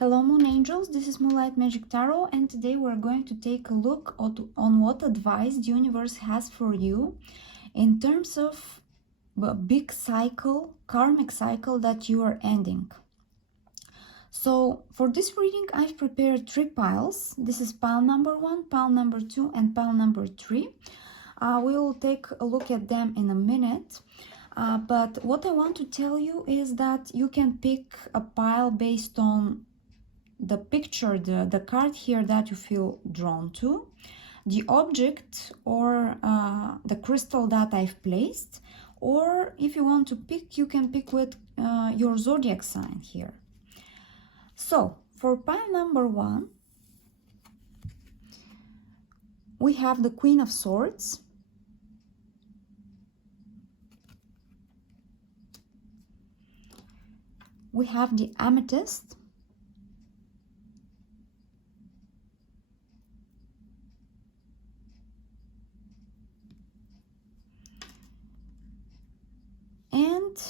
Hello Moon Angels, this is Moonlight Magic Tarot, and today we're going to take a look on what advice the universe has for you in terms of a big cycle, karmic cycle that you are ending. So for this reading I've prepared 3 piles. This is pile number 1, pile number 2 and pile number 3. We will take a look at them in a minute. But what I want to tell you is that you can pick a pile based on the picture, the card here that you feel drawn to, the object or the crystal that I've placed, or if you want to pick, you can pick with your zodiac sign here. So for pile number 1, we have the Queen of Swords, we have the Amethyst, and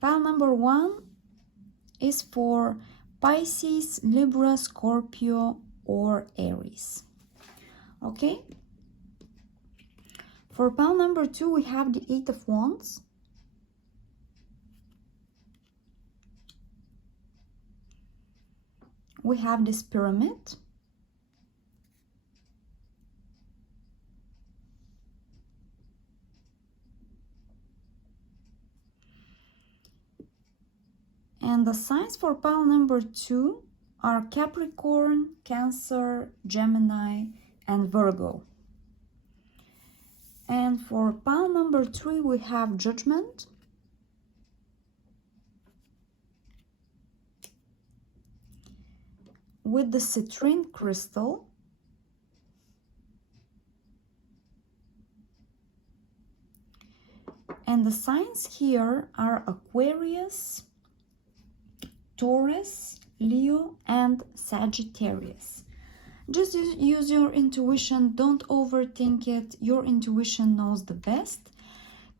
pile number 1 is for Pisces, Libra, Scorpio, or Aries. Okay? For pile number 2, we have the 8 of Wands, we have this Pyramid, and the signs for pile number 2 are Capricorn, Cancer, Gemini, and Virgo. And for pile number 3, we have Judgement, with the Citrine crystal, and the signs here are Aquarius, Taurus, Leo, and Sagittarius. Just use your intuition, don't overthink it. Your intuition knows the best.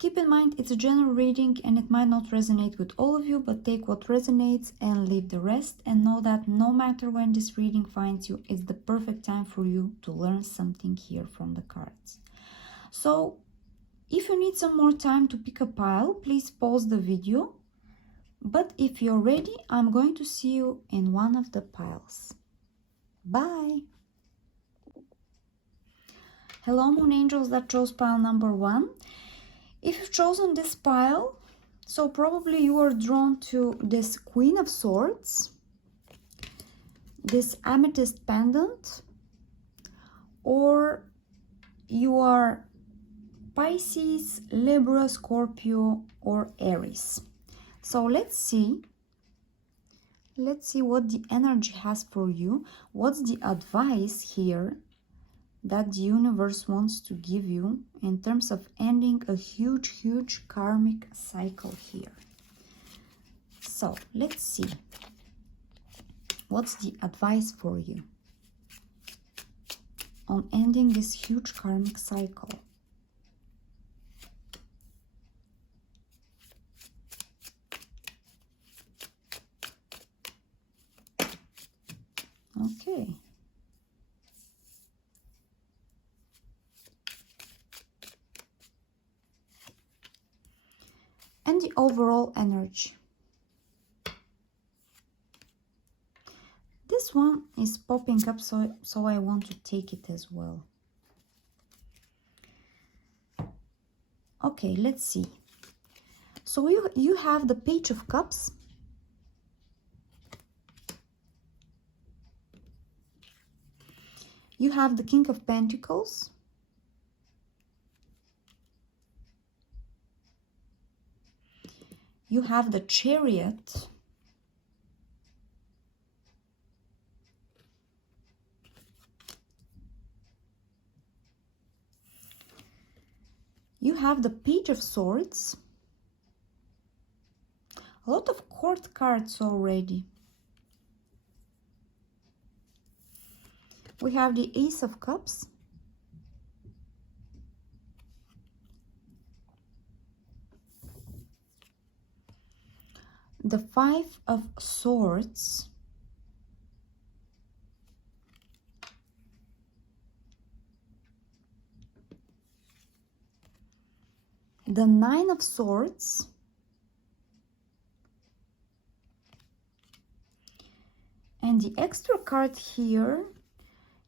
Keep in mind it's a general reading and it might not resonate with all of you, but take what resonates and leave the rest, and know that no matter when this reading finds you, it's the perfect time for you to learn something here from the cards. So if you need some more time to pick a pile, please pause the video. But if you're ready, I'm going to see you in one of the piles. Bye! Hello Moon Angels that chose pile number 1. If you've chosen this pile, so probably you are drawn to this Queen of Swords, this Amethyst Pendant, or you are Pisces, Libra, Scorpio, or Aries. So let's see what the energy has for you. What's the advice here that the universe wants to give you in terms of ending a huge karmic cycle here? So let's see what's the advice for you on ending this huge karmic cycle. Okay. And the overall energy. This one is popping up, so I want to take it as well. Okay, let's see. So you have the Page of Cups, you have the King of Pentacles, you have the Chariot, you have the Page of Swords, a lot of court cards already. We have the Ace of Cups, the Five of Swords, the Nine of Swords, and the extra card here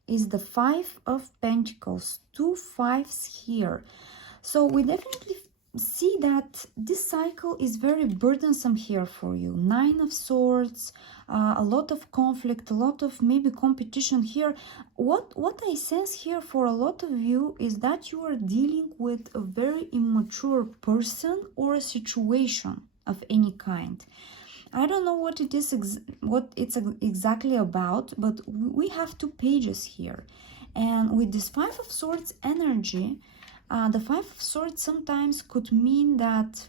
is the Five of Pentacles, 2 fives here. So we definitely see that this cycle is very burdensome here for you. Nine of Swords, a lot of conflict, a lot of maybe competition here. What I sense here for a lot of you is that you are dealing with a very immature person or a situation of any kind. I don't know what it is, what it's exactly about, but we have 2 pages here. And with this Five of Swords energy, the Five of Swords sometimes could mean that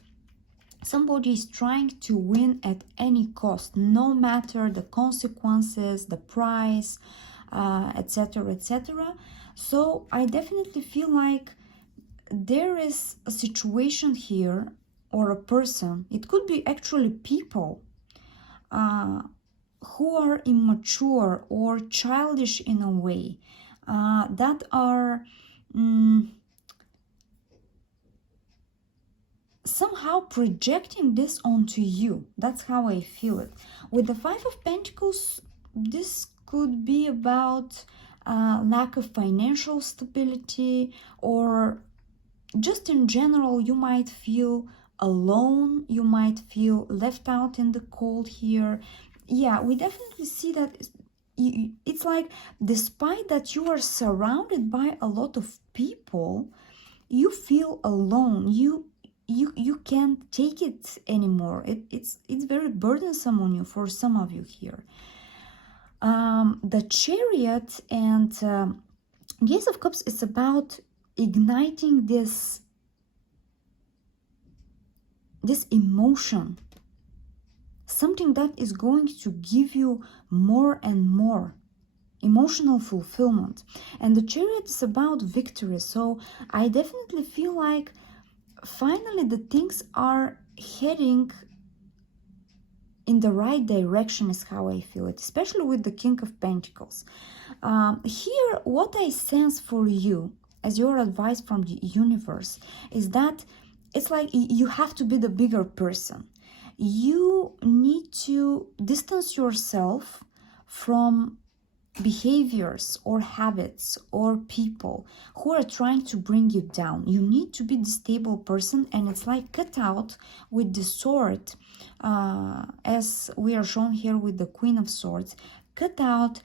somebody is trying to win at any cost, no matter the consequences, the price, etc., etc. So I definitely feel like there is a situation here, or a person, it could be actually people, who are immature or childish in a way, that are somehow projecting this onto you. That's how I feel it. With the Five of Pentacles, this could be about lack of financial stability, or just in general, you might feel alone, you might feel left out in the cold here. Yeah, we definitely see that it's like, despite that you are surrounded by a lot of people, you feel alone. You can't take it anymore. It's very burdensome on you for some of you here. The Chariot and Ace of Cups is about igniting this emotion, something that is going to give you more and more emotional fulfillment. And the Chariot is about victory. So I definitely feel like finally the things are heading in the right direction, is how I feel it, especially with the King of Pentacles. Here, what I sense for you as your advice from the universe is that it's like you have to be the bigger person. You need to distance yourself from behaviors or habits or people who are trying to bring you down. You need to be the stable person, and it's like cut out with the sword, as we are shown here with the Queen of Swords. Cut out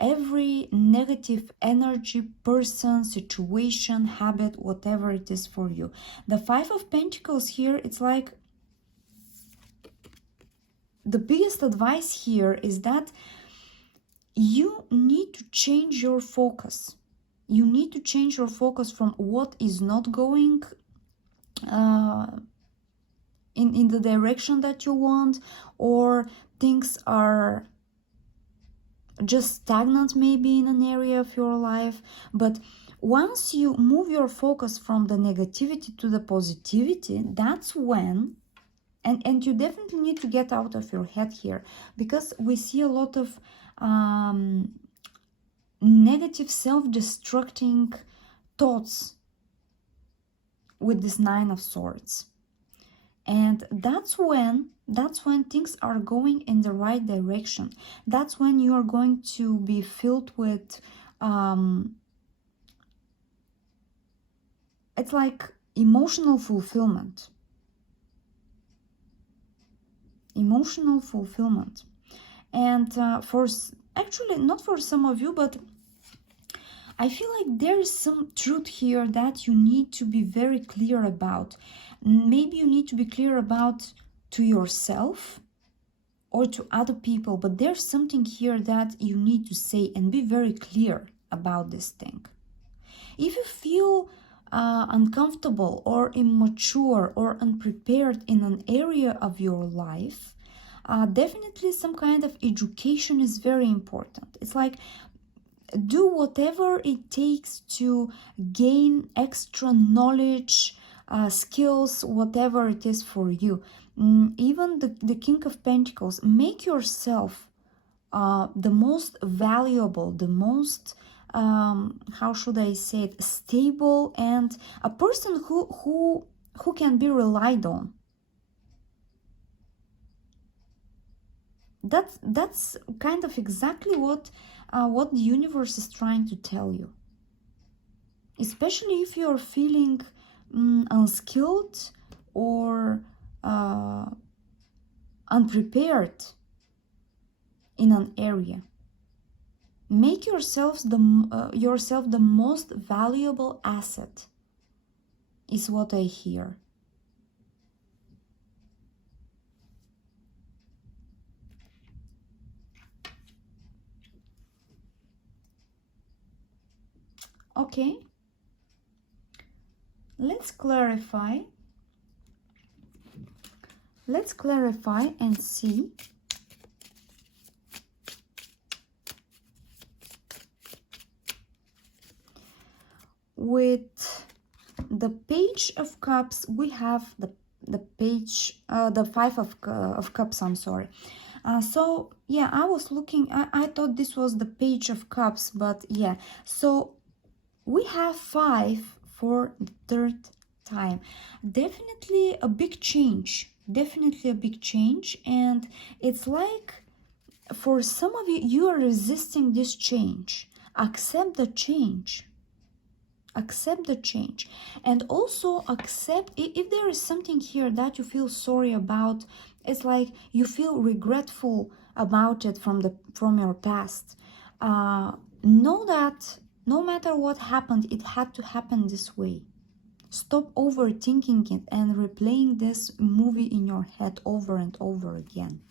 every negative energy, person, situation, habit, whatever it is for you. The Five of Pentacles here, it's like the biggest advice here is that you need to change your focus. You need to change your focus from what is not going in the direction that you want, or things are just stagnant maybe in an area of your life. But once you move your focus from the negativity to the positivity, that's when, and you definitely need to get out of your head here, because we see a lot of negative self-destructing thoughts with this Nine of Swords. And that's when things are going in the right direction. That's when you are going to be filled with it's like emotional fulfillment. Emotional fulfillment. And for actually not for some of you, but I feel like there is some truth here that you need to be very clear about. Maybe you need to be clear about to yourself or to other people, but there's something here that you need to say and be very clear about this thing. If you feel uncomfortable or immature or unprepared in an area of your life, definitely some kind of education is very important. It's like, do whatever it takes to gain extra knowledge, skills, whatever it is for you. Even the King of Pentacles, make yourself the most valuable, the most how should I say it, stable, and a person who can be relied on. That's kind of exactly what the universe is trying to tell you. Especially if you're feeling unskilled or unprepared in an area. Make yourself the most valuable asset, is what I hear. Okay, let's clarify and see with the Page of Cups. We have the page, the Five of Cups, I'm sorry. So yeah, I was looking, I thought this was the Page of Cups, but yeah, so we have 5 for the 3rd time. Definitely a big change, and it's like for some of you, you are resisting this change. Accept the change. Accept the change, and also accept if there is something here that you feel sorry about. It's like you feel regretful about it from your past. Know that no matter what happened, it had to happen this way. Stop overthinking it and replaying this movie in your head over and over again.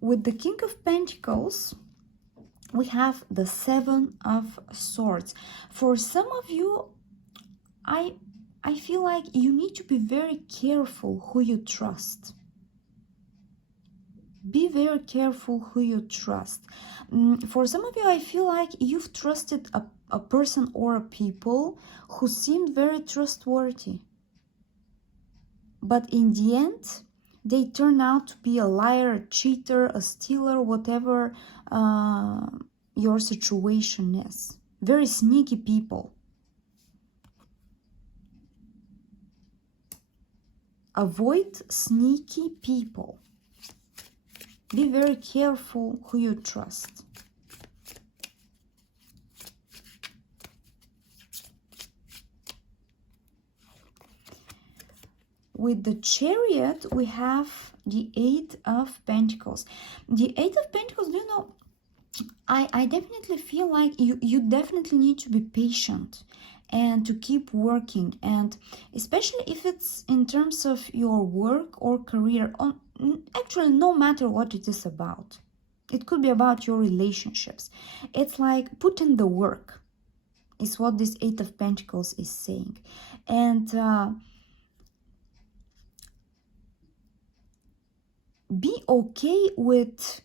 With the King of Pentacles, we have the 7 of Swords. For some of you, I feel like you need to be very careful who you trust. Be very careful who you trust. For some of you, I feel like you've trusted a person or a people who seemed very trustworthy. But in the end, they turn out to be a liar, a cheater, a stealer, whatever your situation is. Very sneaky people. Avoid sneaky people. Be very careful who you trust. With the Chariot, we have the 8 of Pentacles. The 8 of Pentacles, you know, I definitely feel like you definitely need to be patient and to keep working, and especially if it's in terms of your work or career, actually no matter what it is about. It could be about your relationships. It's like put in the work, is what this 8 of Pentacles is saying. And be okay with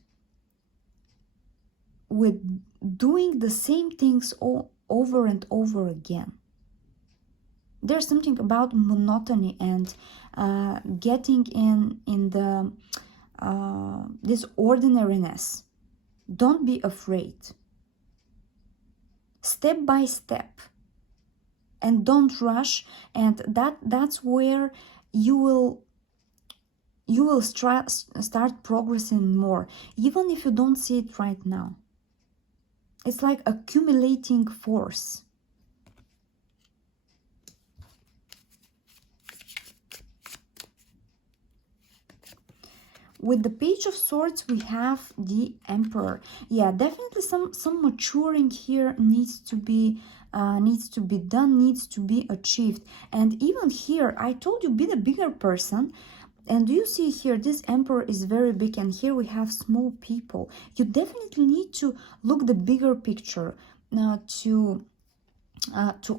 doing the same things over and over again. There's something about monotony and getting in the this ordinariness. Don't be afraid. Step by step, and don't rush. And that's where you will start progressing more, even if you don't see it right now. It's like accumulating force. With the Page of Swords, we have the Emperor. Yeah, definitely some maturing here needs to be done, needs to be achieved. And even here, I told you, be the bigger person. And you see here, this Emperor is very big, and here we have small people. You definitely need to look the bigger picture to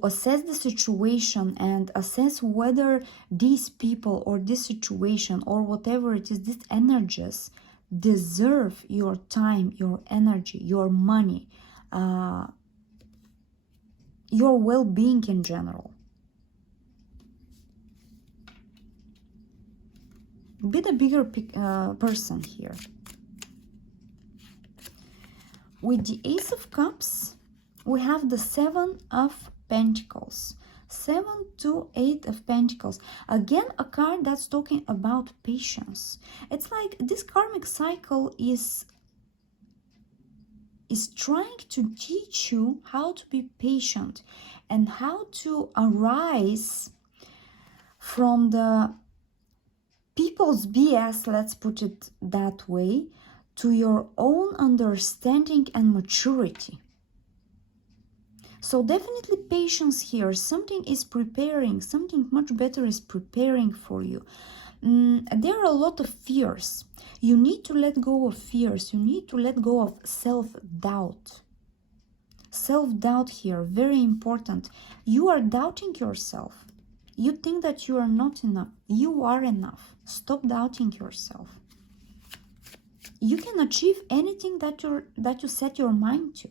assess the situation and assess whether these people or this situation or whatever it is, these energies deserve your time, your energy, your money, your well-being in general. Be the bigger person here. With the Ace of Cups, we have the 7 of Pentacles. 7 to 8 of Pentacles. Again, a card that's talking about patience. It's like this karmic cycle is trying to teach you how to be patient and how to arise from the people's BS, let's put it that way, to your own understanding and maturity. So definitely patience here. Something is preparing, something much better is preparing for you. There are a lot of fears. You need to let go of fears. You need to let go of self-doubt. Self-doubt here, very important. You are doubting yourself. You think that you are not enough. You are enough. Stop doubting yourself. You can achieve anything that you set your mind to.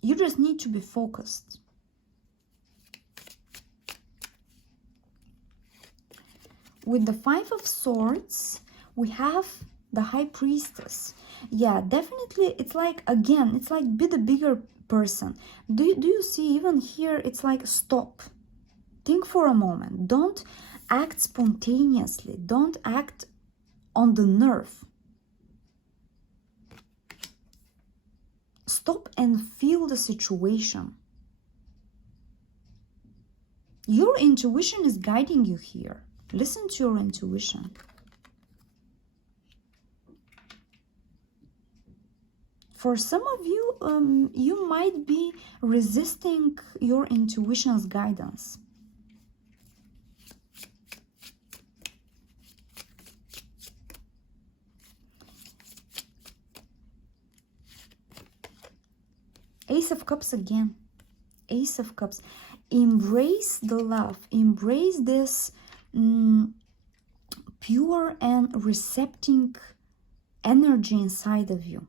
You just need to be focused. With the 5 of Swords, we have the High Priestess. Yeah, definitely, it's like, again, it's like be the bigger person. Do you see, even here, it's like stop. Think for a moment. Don't act spontaneously. Don't act on the nerve. Stop and feel the situation. Your intuition is guiding you here. Listen to your intuition. For some of you, you might be resisting your intuition's guidance. Ace of Cups again. Ace of Cups. Embrace the love. Embrace this pure and receptive energy inside of you.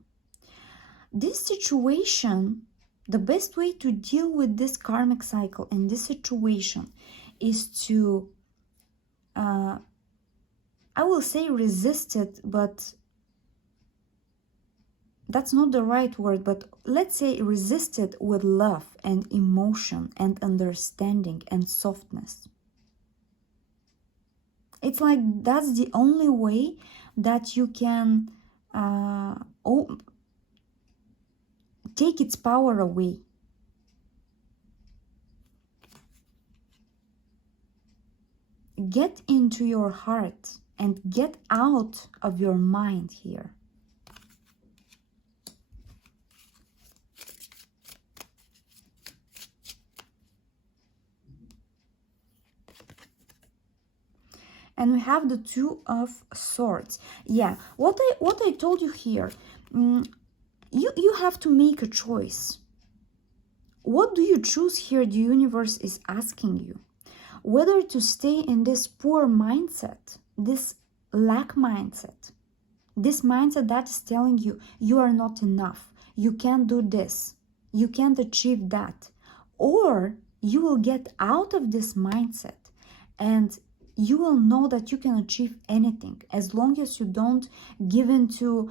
This situation, the best way to deal with this karmic cycle and this situation is to, I will say resist it, but that's not the right word, but let's say resist it with love and emotion and understanding and softness. It's like that's the only way that you can take its power away. Get into your heart and get out of your mind here. And we have the 2 of Swords. Yeah, what I told you here, you have to make a choice. What do you choose here? The universe is asking you whether to stay in this poor mindset, this lack mindset, this mindset that is telling you you are not enough, you can't do this, you can't achieve that, or you will get out of this mindset and you will know that you can achieve anything as long as you don't give into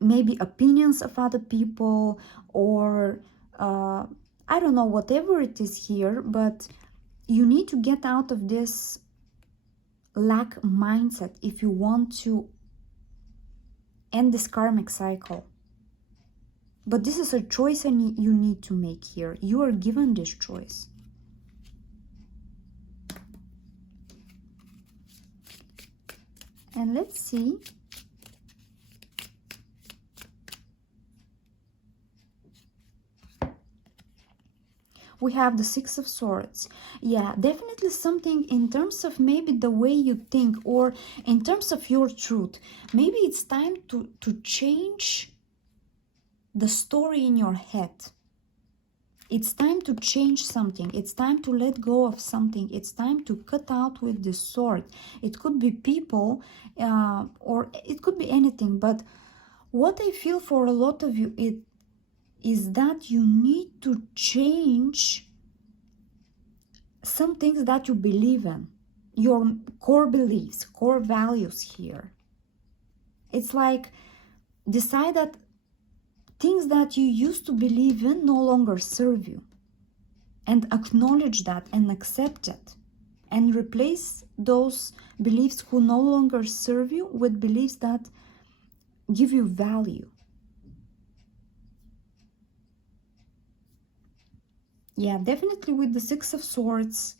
maybe opinions of other people or I don't know, whatever it is here, but you need to get out of this lack mindset if you want to end this karmic cycle. But this is a choice and you need to make here. You are given this choice. And let's see. We have the 6 of Swords. Yeah, definitely something in terms of maybe the way you think or in terms of your truth. Maybe it's time to change the story in your head. It's time to change something. It's time to let go of something. It's time to cut out with the sword. It could be people or it could be anything. But what I feel for a lot of you is that you need to change some things that you believe in. your core beliefs, core values here. It's like decide that things that you used to believe in no longer serve you, and acknowledge that and accept it, and replace those beliefs who no longer serve you with beliefs that give you value. Yeah, definitely with the Six of Swords,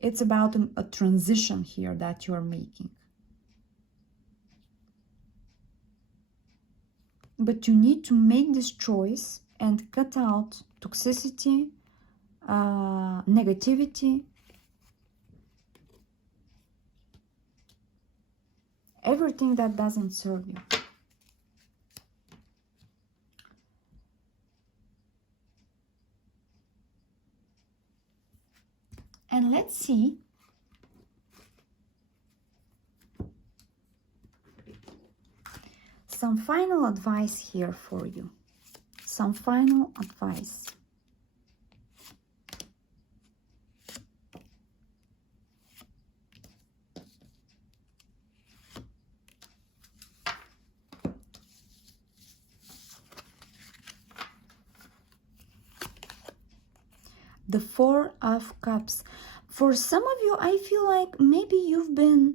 it's about a transition here that you're making. But you need to make this choice and cut out toxicity, negativity, everything that doesn't serve you. And let's see some final advice here for you. Some final advice. The Four of Cups. For some of you, I feel like maybe you've been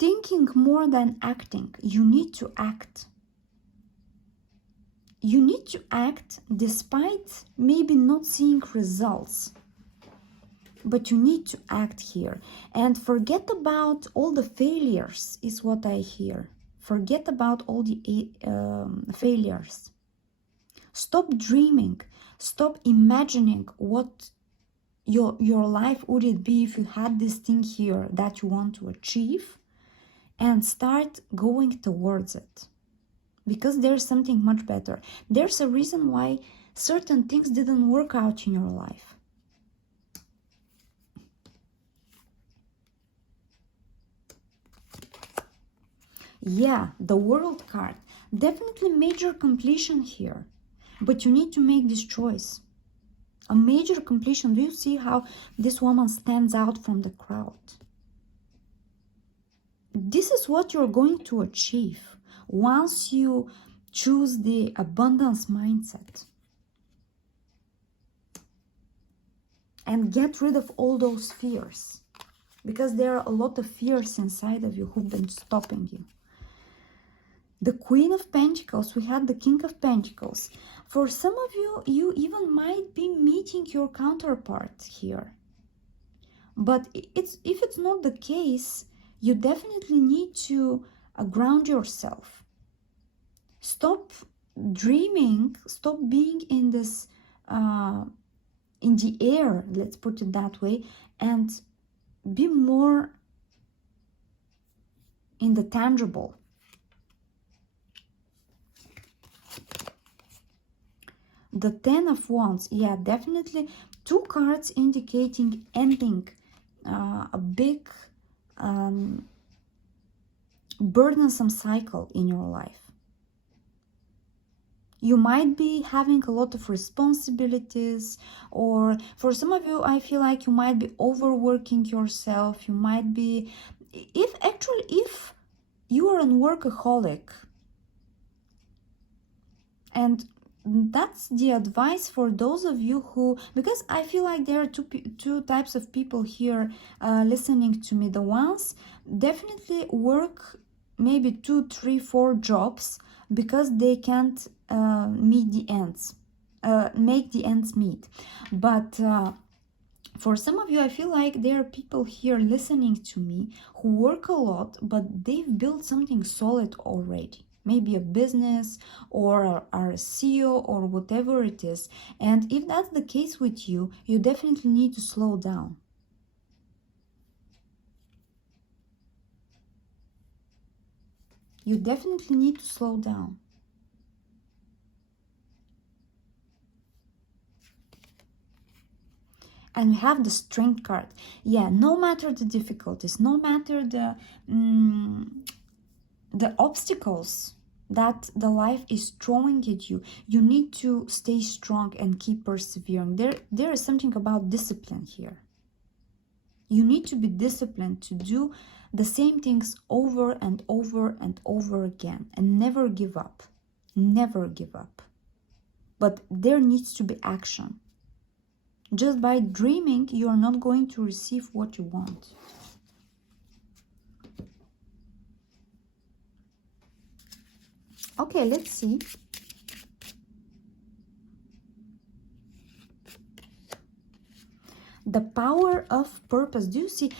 thinking more than acting. You need to act. You need to act despite maybe not seeing results. But you need to act here. And forget about all the failures, is what I hear. Forget about all the failures. Stop dreaming. Stop imagining what your life would it be if you had this thing here that you want to achieve, and start going towards it. Because there's something much better. There's a reason why certain things didn't work out in your life. Yeah, the World card. Definitely major completion here. But you need to make this choice. A major completion. Do you see how this woman stands out from the crowd? This is what you're going to achieve once you choose the abundance mindset. And get rid of all those fears. Because there are a lot of fears inside of you who've been stopping you. The Queen of Pentacles, we had the King of Pentacles. For some of you, you even might be meeting your counterpart here. But if it's not the case, you definitely need to ground yourself. Stop dreaming, stop being in this, in the air, let's put it that way, and be more in the tangible. The Ten of Wands, yeah, definitely two cards indicating ending a big burdensome cycle in your life. You might be having a lot of responsibilities, or for some of you, I feel like you might be overworking yourself. You might be, if you are a workaholic, and that's the advice for those of you who, because I feel like there are two types of people here listening to me. The ones definitely work maybe 2, 3, 4 jobs because they can't meet the ends, make the ends meet. But for some of you, I feel like there are people here listening to me who work a lot, but they've built something solid already. Maybe a business or are a CEO or whatever it is. And if that's the case with you, you definitely need to slow down. You definitely need to slow down. And we have the Strength card. Yeah, no matter the difficulties, no matter the obstacles that the life is throwing at you, you need to stay strong and keep persevering. There is something about discipline here. You need to be disciplined to do the same things over and over and over again and never give up. Never give up. But there needs to be action. Just by dreaming, you are not going to receive what you want. Okay, let's see. The power of purpose. Do you see?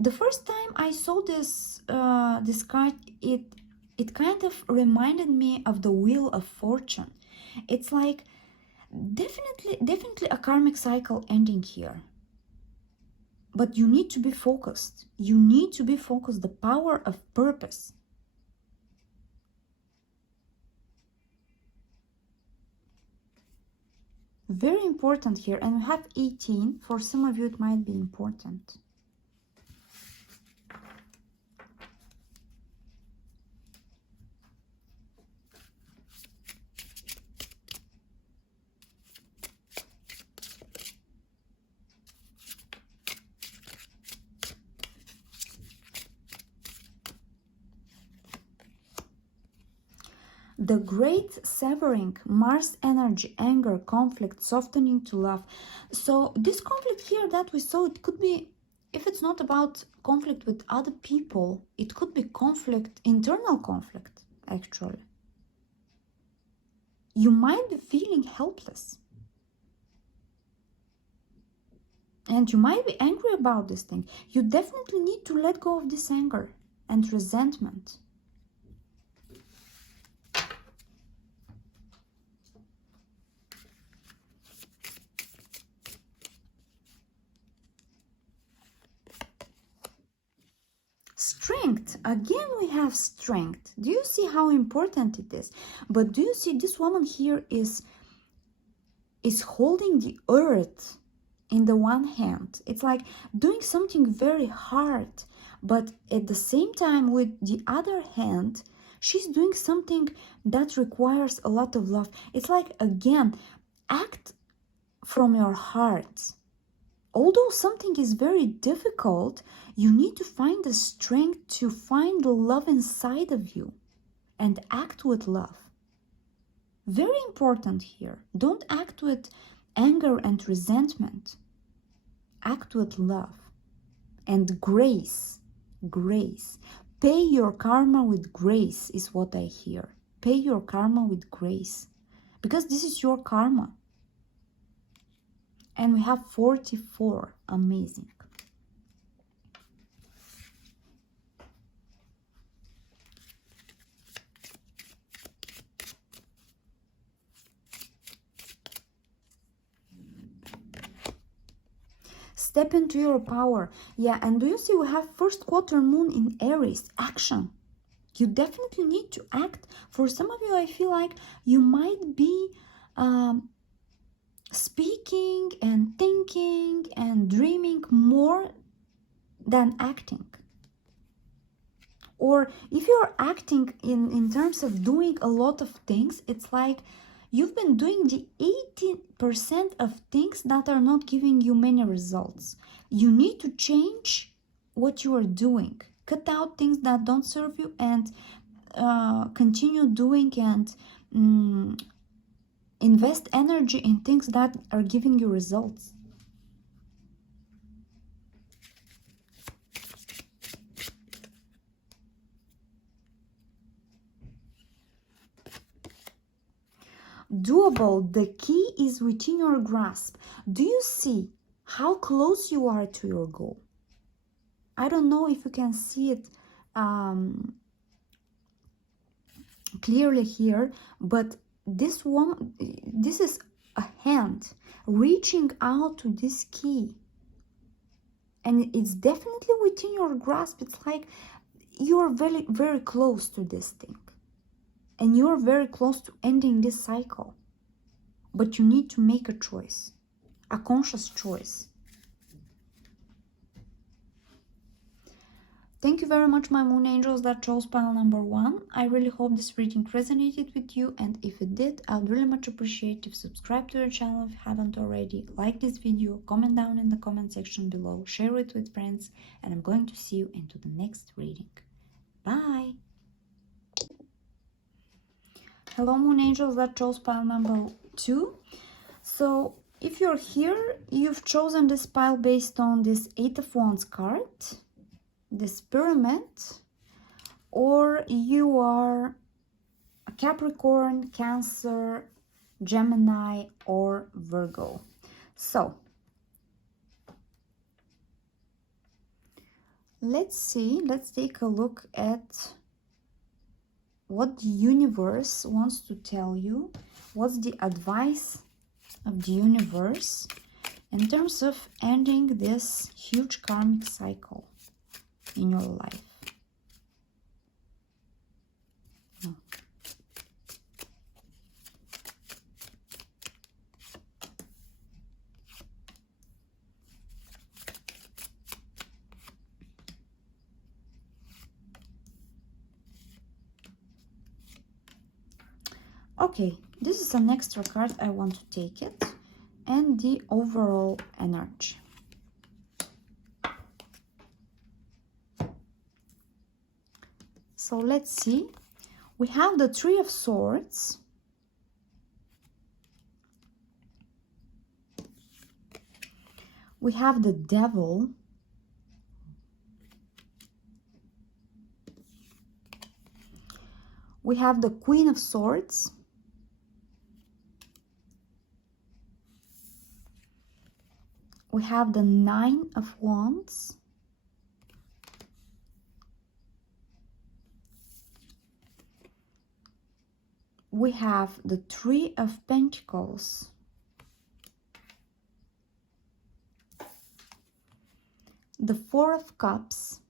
The first time I saw this this card, it kind of reminded me of the Wheel of Fortune. It's like definitely a karmic cycle ending here. But you need to be focused. You need to be focused. The power of purpose. Very important here. And we have 18. For some of you, it might be important. The great severing, Mars energy, anger, conflict, softening to love. So this conflict here that we saw, it could be, if it's not about conflict with other people, it could be conflict, internal conflict, actually. You might be feeling helpless. And you might be angry about this thing. You definitely need to let go of this anger and resentment. Strength. Again, we have strength. Do you see how important it is? But do you see this woman here is holding the earth in the one hand. It's like doing something very hard, but at the same time with the other hand, she's doing something that requires a lot of love. It's like, again, act from your heart. Although something is very difficult, you need to find the strength to find the love inside of you and act with love. Very important here. Don't act with anger and resentment. Act with love and grace. Grace. Pay your karma with grace is what I hear. Pay your karma with grace. Because this is your karma. And we have 44. Amazing. Step into your power. Yeah, and do you see we have first quarter moon in Aries? Action. You definitely need to act. For some of you, I feel like you might be speaking and thinking and dreaming more than acting. Or if you're acting in terms of doing a lot of things, it's like you've been doing the 80% of things that are not giving you many results. You need to change what you are doing. Cut out things that don't serve you and continue doing and invest energy in things that are giving you results. Doable. The key is within your grasp. Do you see how close you are to your goal? I don't know if you can see it clearly here, but this one, this is a hand reaching out to this key, and it's definitely within your grasp. It's like you're very, very close to this thing. And you're very close to ending this cycle. But you need to make a choice. A conscious choice. Thank you very much, my moon angels that chose pile number 1. I really hope this reading resonated with you, and if it did, I would really much appreciate if you subscribe to the channel if you haven't already, like this video, comment down in the comment section below, share it with friends, and I'm going to see you into the next reading. Bye! Hello, moon angels that chose pile number 2. So if you're here, you've chosen this pile based on this 8 of Wands card, this pyramid, or you are a Capricorn, Cancer, Gemini, or Virgo. So let's take a look at what the universe wants to tell you. What's the advice of the universe in terms of ending this huge karmic cycle in your life? Okay, this is an extra card. I want to take it, and the overall energy. So let's see. We have the Three of Swords. We have the Devil. We have the Queen of Swords. We have the Nine of Wands. We have the Three of Pentacles. The Four of Cups.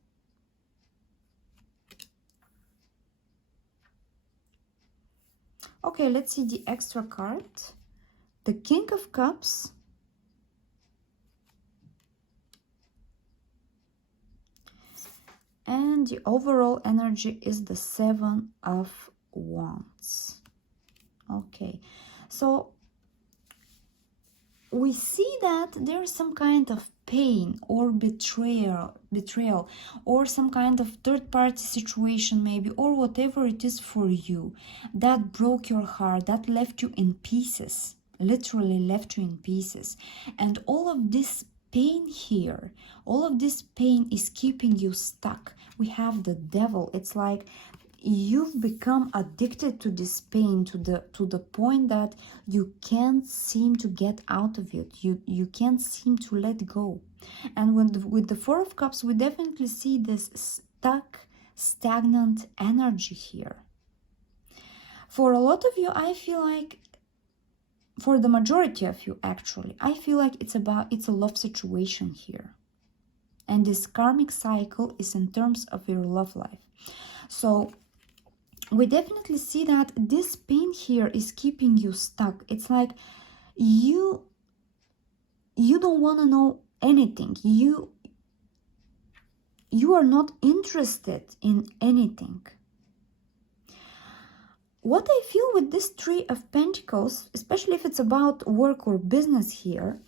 Okay, let's see the extra card. The King of Cups. And the overall energy is the Seven of Wands. Okay, so we see that there is some kind of pain or betrayal, or some kind of third-party situation maybe, or whatever it is for you that broke your heart, that left you in pieces, literally left you in pieces. And all of this pain here, all of this pain is keeping you stuck. We have the Devil. It's like you've become addicted to this pain to the point that you can't seem to get out of it. You can't seem to let go. And with the Four of Cups, we definitely see this stuck, stagnant energy here. For a lot of you, I feel like, for the majority of you actually, I feel like it's a love situation here. And this karmic cycle is in terms of your love life. So we definitely see that this pain here is keeping you stuck. It's like you don't want to know anything. You are not interested in anything. What I feel with this Three of Pentacles, especially if it's about work or business here,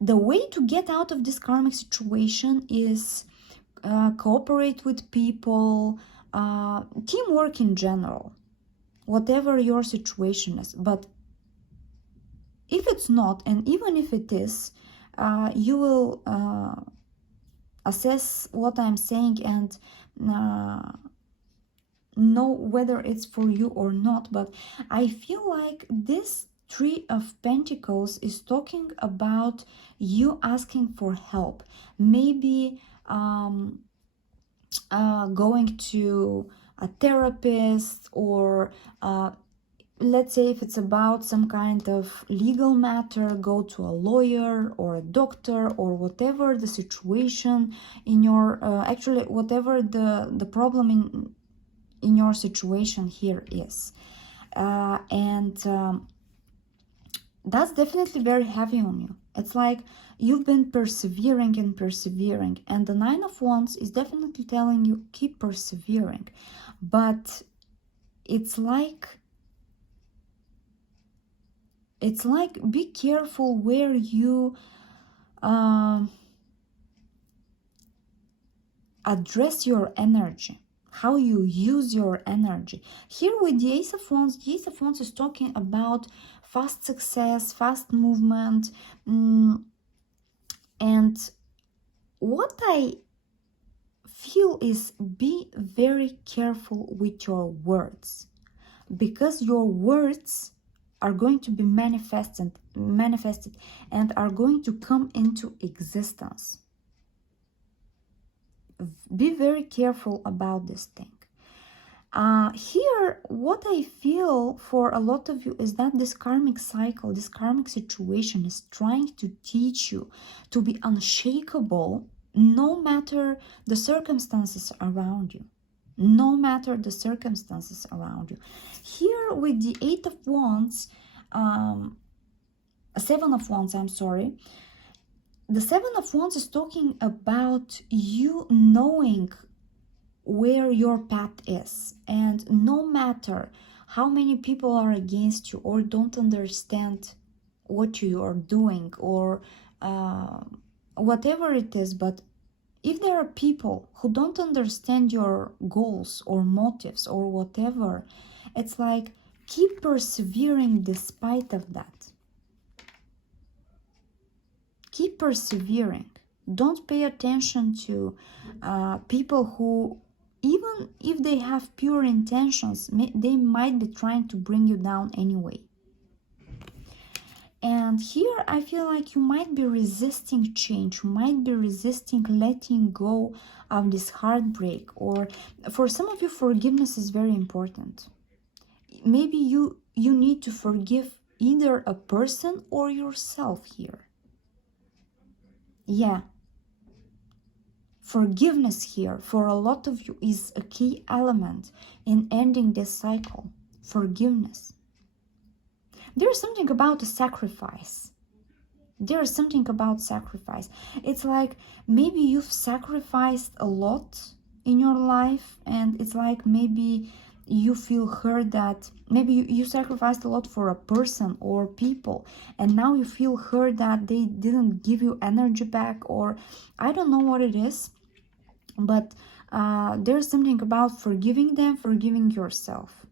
the way to get out of this karmic situation is cooperate with people, teamwork in general, whatever your situation is. But if it's not, and even if it is, you will assess what I'm saying and know whether it's for you or not. But I feel like this Three of Pentacles is talking about you asking for help, maybe going to a therapist, or let's say if it's about some kind of legal matter, go to a lawyer or a doctor, or whatever the situation in your actually whatever the problem in your situation here is. And that's definitely very heavy on you. It's like you've been persevering and persevering, and the Nine of Wands is definitely telling you keep persevering. But it's like be careful where you address your energy, how you use your energy. Here with the Ace of Wands is talking about fast success, fast movement, and what I feel is be very careful with your words, because your words are going to be manifested and are going to come into existence. Be very careful about this thing. Here, what I feel for a lot of you is that this karmic cycle, this karmic situation is trying to teach you to be unshakable no matter the circumstances around you. No matter the circumstances around you. Here with the Eight of Wands, Seven of Wands, I'm sorry. The Seven of Wands is talking about you knowing where your path is, and no matter how many people are against you or don't understand what you are doing or whatever it is, but if there are people who don't understand your goals or motives or whatever, it's like keep persevering despite of that. Keep persevering. Don't pay attention to people who, even if they have pure intentions, they might be trying to bring you down anyway. And here I feel like you might be resisting change, you might be resisting letting go of this heartbreak, or for some of you, forgiveness is very important. Maybe you need to forgive either a person or yourself here. Yeah. Forgiveness here for a lot of you is a key element in ending this cycle. Forgiveness. There's something about a sacrifice. There's something about sacrifice. It's like maybe you've sacrificed a lot in your life, and it's like maybe you feel hurt that maybe you sacrificed a lot for a person or people, and now you feel hurt that they didn't give you energy back, or I don't know what it is, but there's something about forgiving them, forgiving yourself.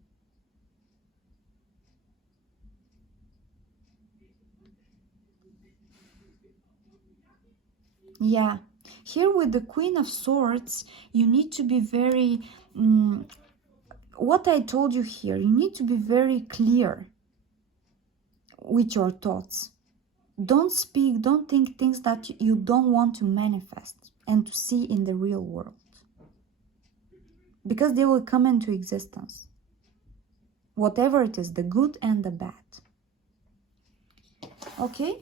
Yeah, here with the Queen of Swords, you need to be very, what I told you here, you need to be very clear with your thoughts. Don't speak, don't think things that you don't want to manifest and to see in the real world, because they will come into existence. Whatever it is, the good and the bad. Okay?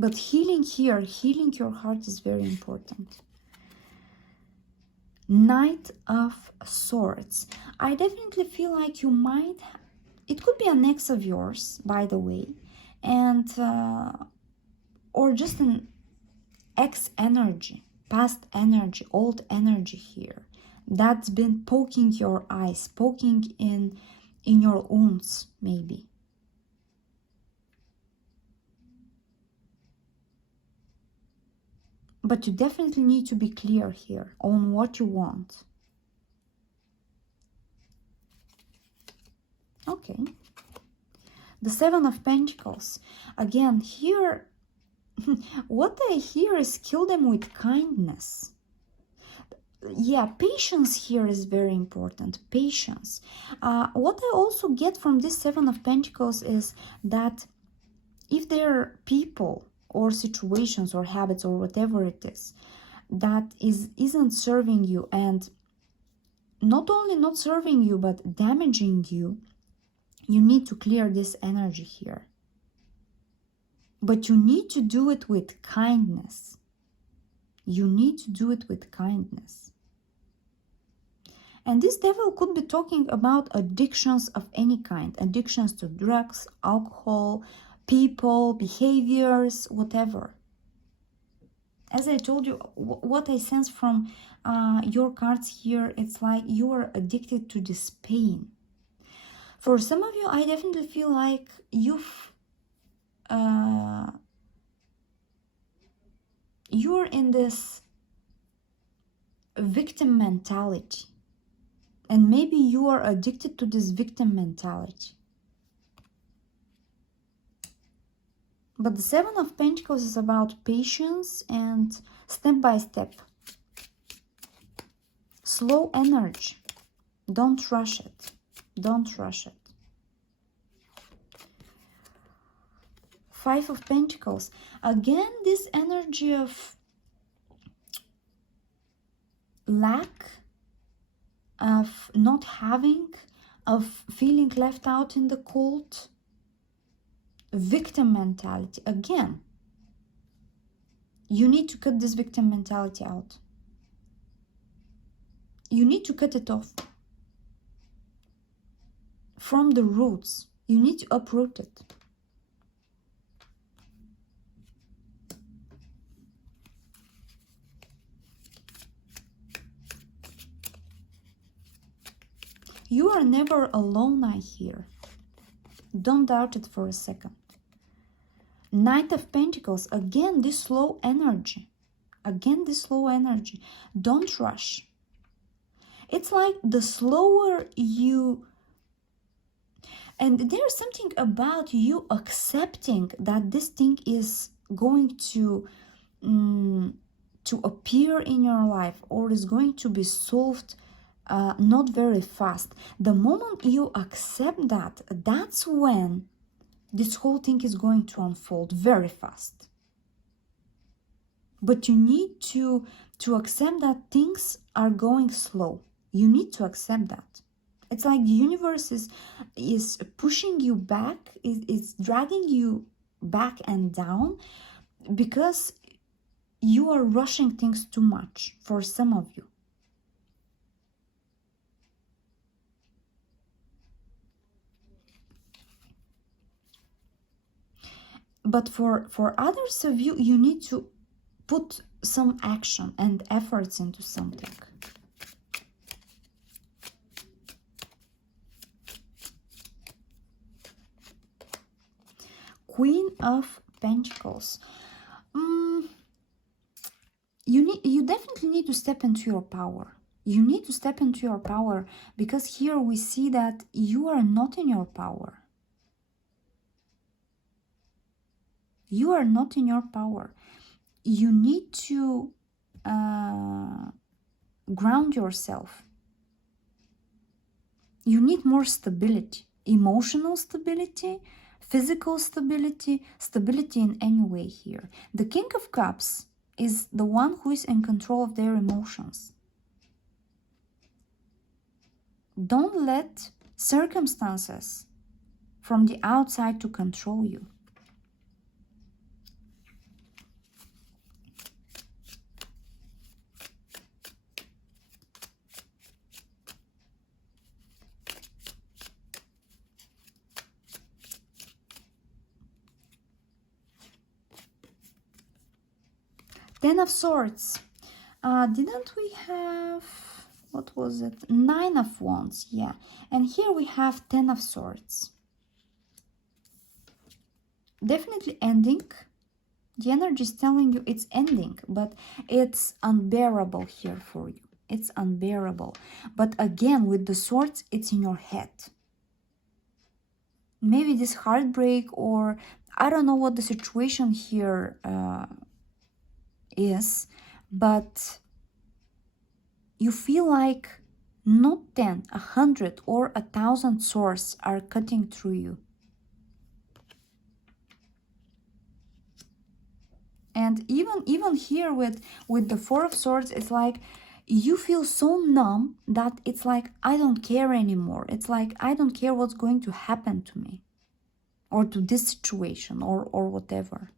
But healing here, healing your heart is very important. Knight of Swords. I definitely feel like you might, it could be an ex of yours, by the way, and or just an ex energy, past energy, old energy here that's been poking your eyes, poking in your wounds, maybe. But you definitely need to be clear here on what you want. Okay. The Seven of Pentacles. Again, here, what I hear is kill them with kindness. Yeah, patience here is very important. Patience. What I also get from this Seven of Pentacles is that if there are people or situations or habits or whatever it is that isn't serving you, and not only not serving you but damaging you, you need to clear this energy here. But you need to do it with kindness. You need to do it with kindness. And this devil could be talking about addictions of any kind, addictions to drugs, alcohol, people, behaviors, whatever. As I told you, what I sense from your cards here, it's like you are addicted to this pain. For some of you, I definitely feel like you're in this victim mentality. And maybe you are addicted to this victim mentality. But the Seven of Pentacles is about patience and step by step. Slow energy. Don't rush it. Don't rush it. Five of Pentacles. Again, this energy of lack, of not having, of feeling left out in the cold. Victim mentality. Again, you need to cut this victim mentality out. You need to cut it off from the roots. You need to uproot it. You are never alone, I hear. Don't doubt it for a second. Knight of Pentacles. Again, this slow energy. Again, this slow energy. Don't rush. It's like the slower you... And there's something about you accepting that this thing is going to appear in your life, or is going to be solved not very fast. The moment you accept that, that's when this whole thing is going to unfold very fast. But you need to accept that things are going slow. You need to accept that. It's like the universe is pushing you back, is dragging you back and down, because you are rushing things too much for some of you. But for others of you, you need to put some action and efforts into something. Queen of Pentacles. You definitely need to step into your power. You need to step into your power, because here we see that you are not in your power. You are not in your power. You need to ground yourself. You need more stability, emotional stability, physical stability, stability in any way here. The King of Cups is the one who is in control of their emotions. Don't let circumstances from the outside to control you. Ten of Swords. Didn't we have, what was it? Nine of Wands, yeah. And here we have Ten of Swords. Definitely ending. The energy is telling you it's ending, but it's unbearable here for you. It's unbearable. But again, with the swords, it's in your head. Maybe this heartbreak, or I don't know what the situation here is, but you feel like not 10, 100 or 1,000 swords are cutting through you. And even here with the Four of Swords, it's like you feel so numb that it's like, I don't care anymore. It's like, I don't care what's going to happen to me, or to this situation, or whatever.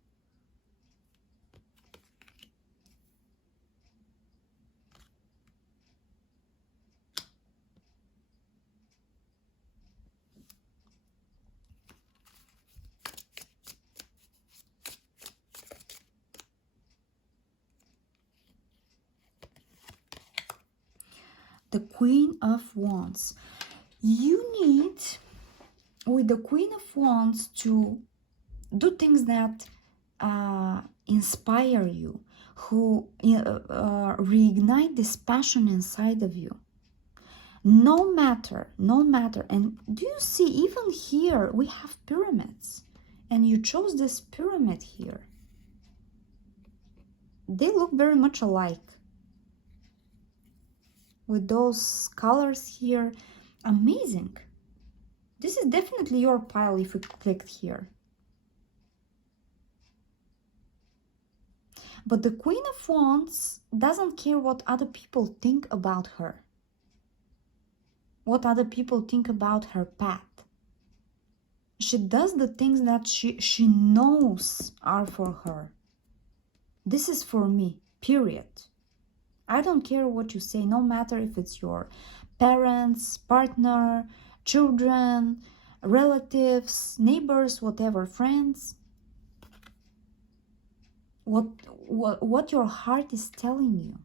the Queen of Wands. You need, with the Queen of Wands, to do things that inspire you, who reignite this passion inside of you. No matter. And do you see, even here we have pyramids, and you chose this pyramid here. They look very much alike with those colors here. Amazing. This is definitely your pile if you clicked here. But the Queen of Wands doesn't care what other people think about her, what other people think about her path. She does the things that she knows are for her. This is for me, period. I don't care what you say, no matter if it's your parents, partner, children, relatives, neighbors, whatever, friends. What your heart is telling you.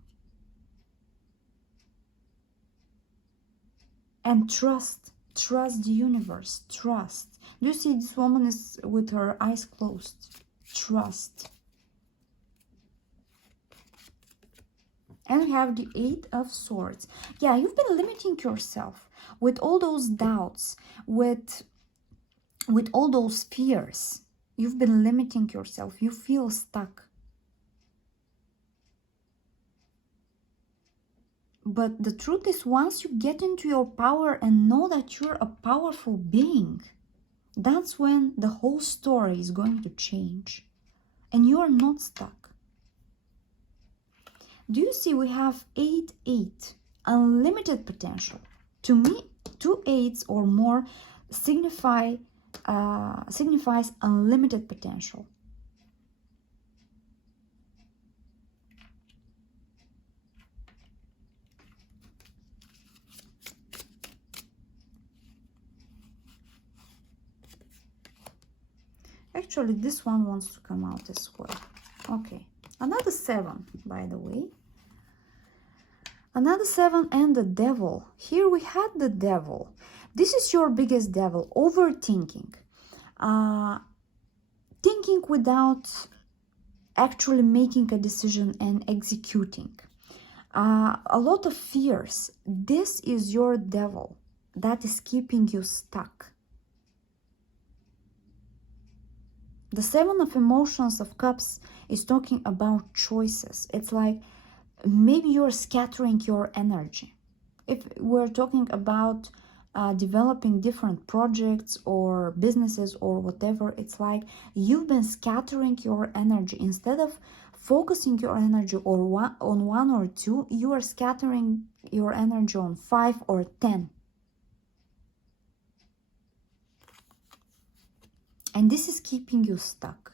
And trust the universe, trust. Do you see this woman is with her eyes closed? Trust. And we have the Eight of Swords. Yeah, you've been limiting yourself with all those doubts, with all those fears. You've been limiting yourself. You feel stuck. But the truth is, once you get into your power and know that you're a powerful being, that's when the whole story is going to change. And you are not stuck. Do you see we have 8-8, unlimited potential? To me, 2 8s or more signifies unlimited potential. Actually, this one wants to come out as well. Okay, another 7, by the way. Another 7 and the Devil. Here we had the Devil. This is your biggest devil, overthinking. Thinking without actually making a decision and executing. A lot of fears. This is your devil that is keeping you stuck. The 7 of Emotions of Cups is talking about choices. It's like maybe you're scattering your energy. If we're talking about developing different projects or businesses or whatever, it's like you've been scattering your energy. Instead of focusing your energy on 1 or 2, you are scattering your energy on 5 or 10. And this is keeping you stuck.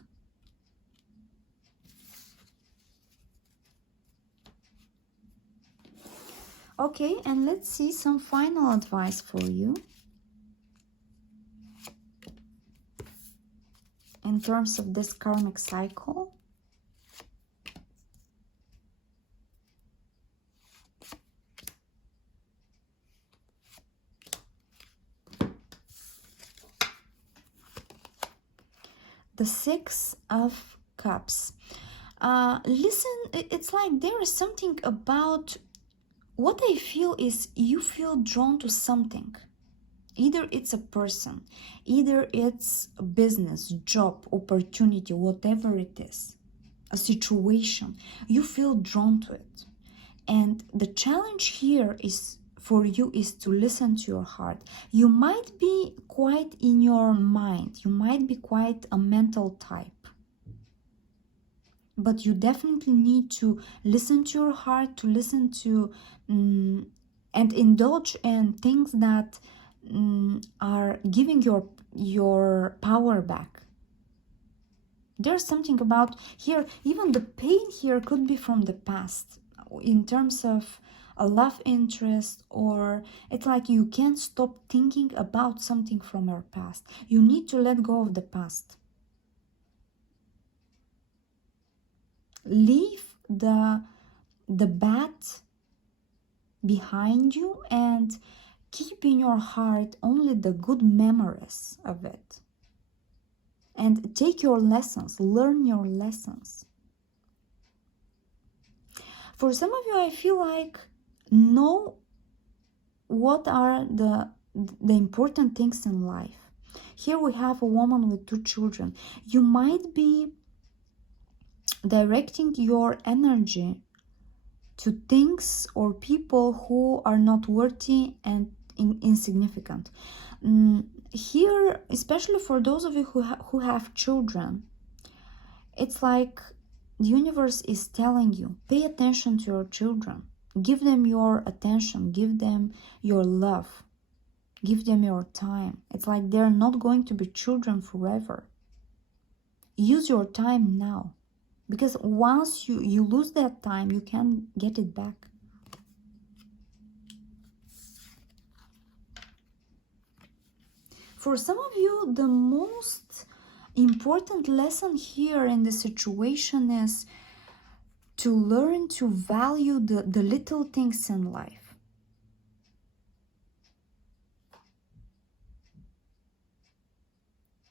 Okay, and let's see some final advice for you in terms of this karmic cycle. The 6 of Cups. Listen, it's like there is something about what I feel is you feel drawn to something. Either it's a person, either it's a business, job, opportunity, whatever it is, a situation. You feel drawn to it. And the challenge here is for you is to listen to your heart. You might be quite in your mind. You might be quite a mental type. But you definitely need to listen to your heart, to listen to and indulge in things that are giving your power back. There's something about here, even the pain here could be from the past in terms of a love interest, or it's like you can't stop thinking about something from your past. You need to let go of the past. Leave the bad behind you and keep in your heart only the good memories of it. And take your lessons, learn your lessons. For some of you, I feel like know what are the important things in life. Here we have a woman with 2 children. You might be directing your energy to things or people who are not worthy and insignificant. Here, especially for those of you who have children, it's like the universe is telling you, pay attention to your children. Give them your attention, give them your love, give them your time. It's like they're not going to be children forever. Use your time now, because once you lose that time, you can't get it back. For some of you, the most important lesson here in the situation is to learn to value the little things in life.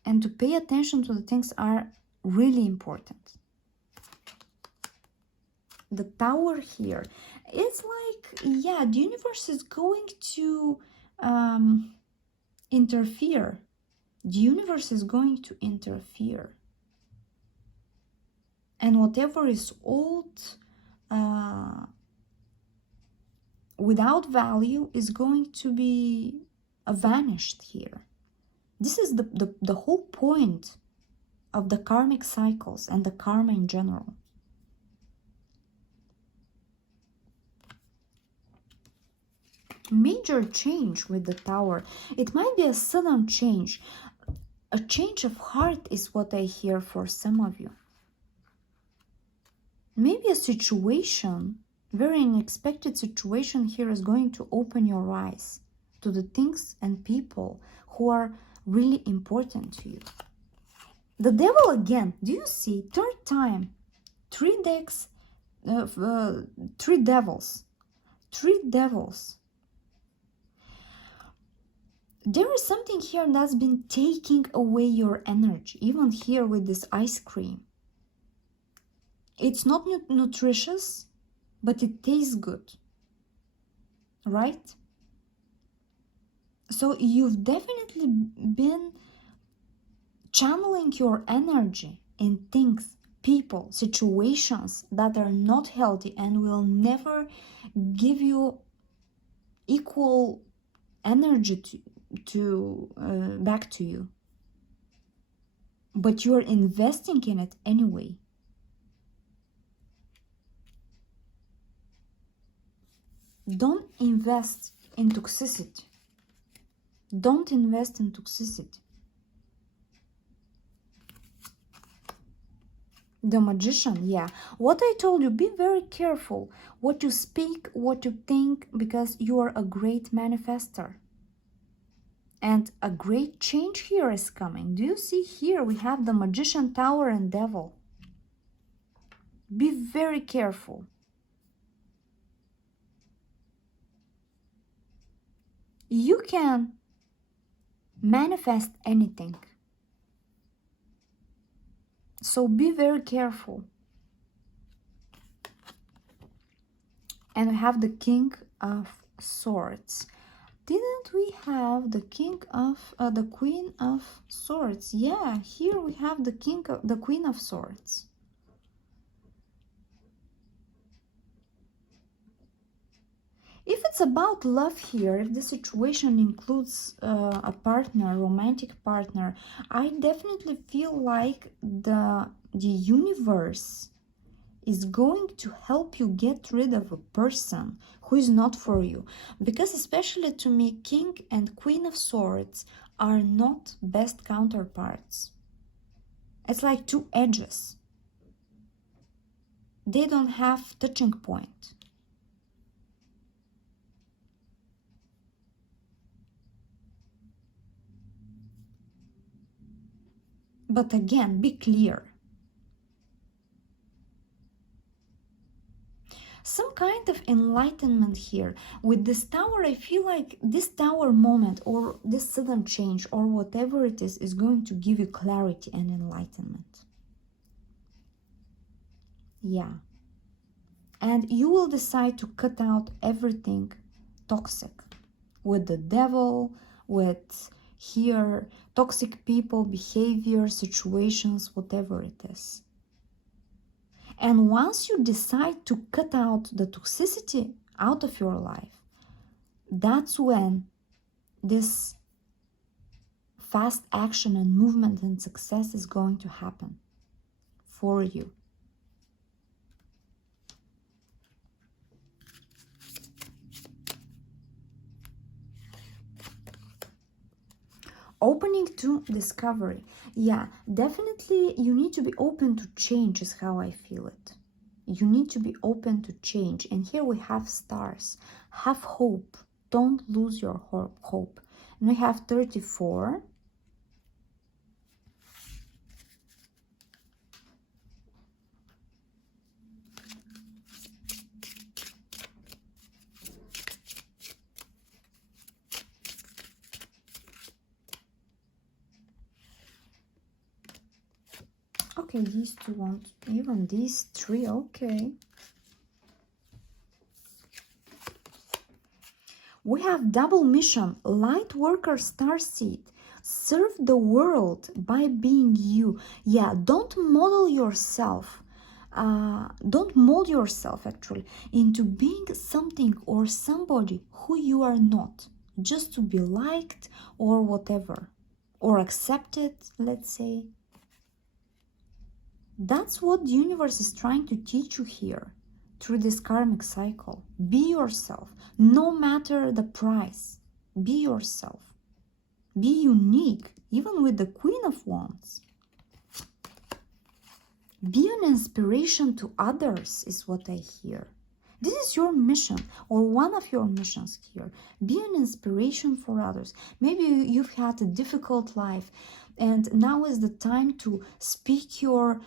And to pay attention to the things are really important. The Tower here, it's like, yeah, the universe is going to interfere. The universe is going to interfere. And whatever is old, without value, is going to be vanished here. This is the whole point of the karmic cycles and the karma in general. Major change with the Tower. It might be a sudden change. A change of heart is what I hear for some of you. Maybe a situation, very unexpected situation here, is going to open your eyes to the things and people who are really important to you. The Devil again. Do you see? 3rd time. 3 decks, 3 devils. 3 devils. There is something here that's been taking away your energy, even here with this ice cream. It's not nutritious, but it tastes good, right? So you've definitely been channeling your energy in things, people, situations that are not healthy and will never give you equal energy back to you. But you're investing in it anyway. Don't invest in toxicity. Don't invest in toxicity. The Magician, yeah. What I told you, be very careful what you speak, what you think, because you are a great manifester. And a great change here is coming. Do you see here we have the Magician, Tower, and Devil. Be very careful. You can manifest anything. So be very careful. And we have the King of Swords. Didn't we have the the Queen of Swords? Yeah, here we have the Queen of Swords. If it's about love here, if the situation includes a partner, romantic partner, I definitely feel like the universe is going to help you get rid of a person who is not for you. Because especially to me, King and Queen of Swords are not best counterparts. It's like 2 edges. They don't have touching point. But again, be clear. some kind of enlightenment here. With this tower, I feel like this tower moment or this sudden change or whatever it is going to give you clarity and enlightenment. Yeah. And you will decide to cut out everything toxic with the devil, with here, toxic people, behavior, situations, whatever it is. And once you decide to cut out the toxicity out of your life, that's when this fast action and movement and success is going to happen for you. Opening to discovery. Yeah, definitely you need to be open to change is how I feel it. You need to be open to change. And here we have stars. Have hope. Don't lose your hope. And we have 34. Okay, these two won't, even these three, okay. We have double mission, light worker starseed. Serve the world by being you. Yeah, don't model yourself. Don't mold yourself actually into being something or somebody who you are not, just to be liked or whatever, or accepted, let's say. That's what the universe is trying to teach you here through this karmic cycle. Be yourself, no matter the price. Be yourself. Be unique, even with the Queen of Wands. Be an inspiration to others is what I hear. This is your mission or one of your missions here. Be an inspiration for others. Maybe you've had a difficult life and now is the time to speak your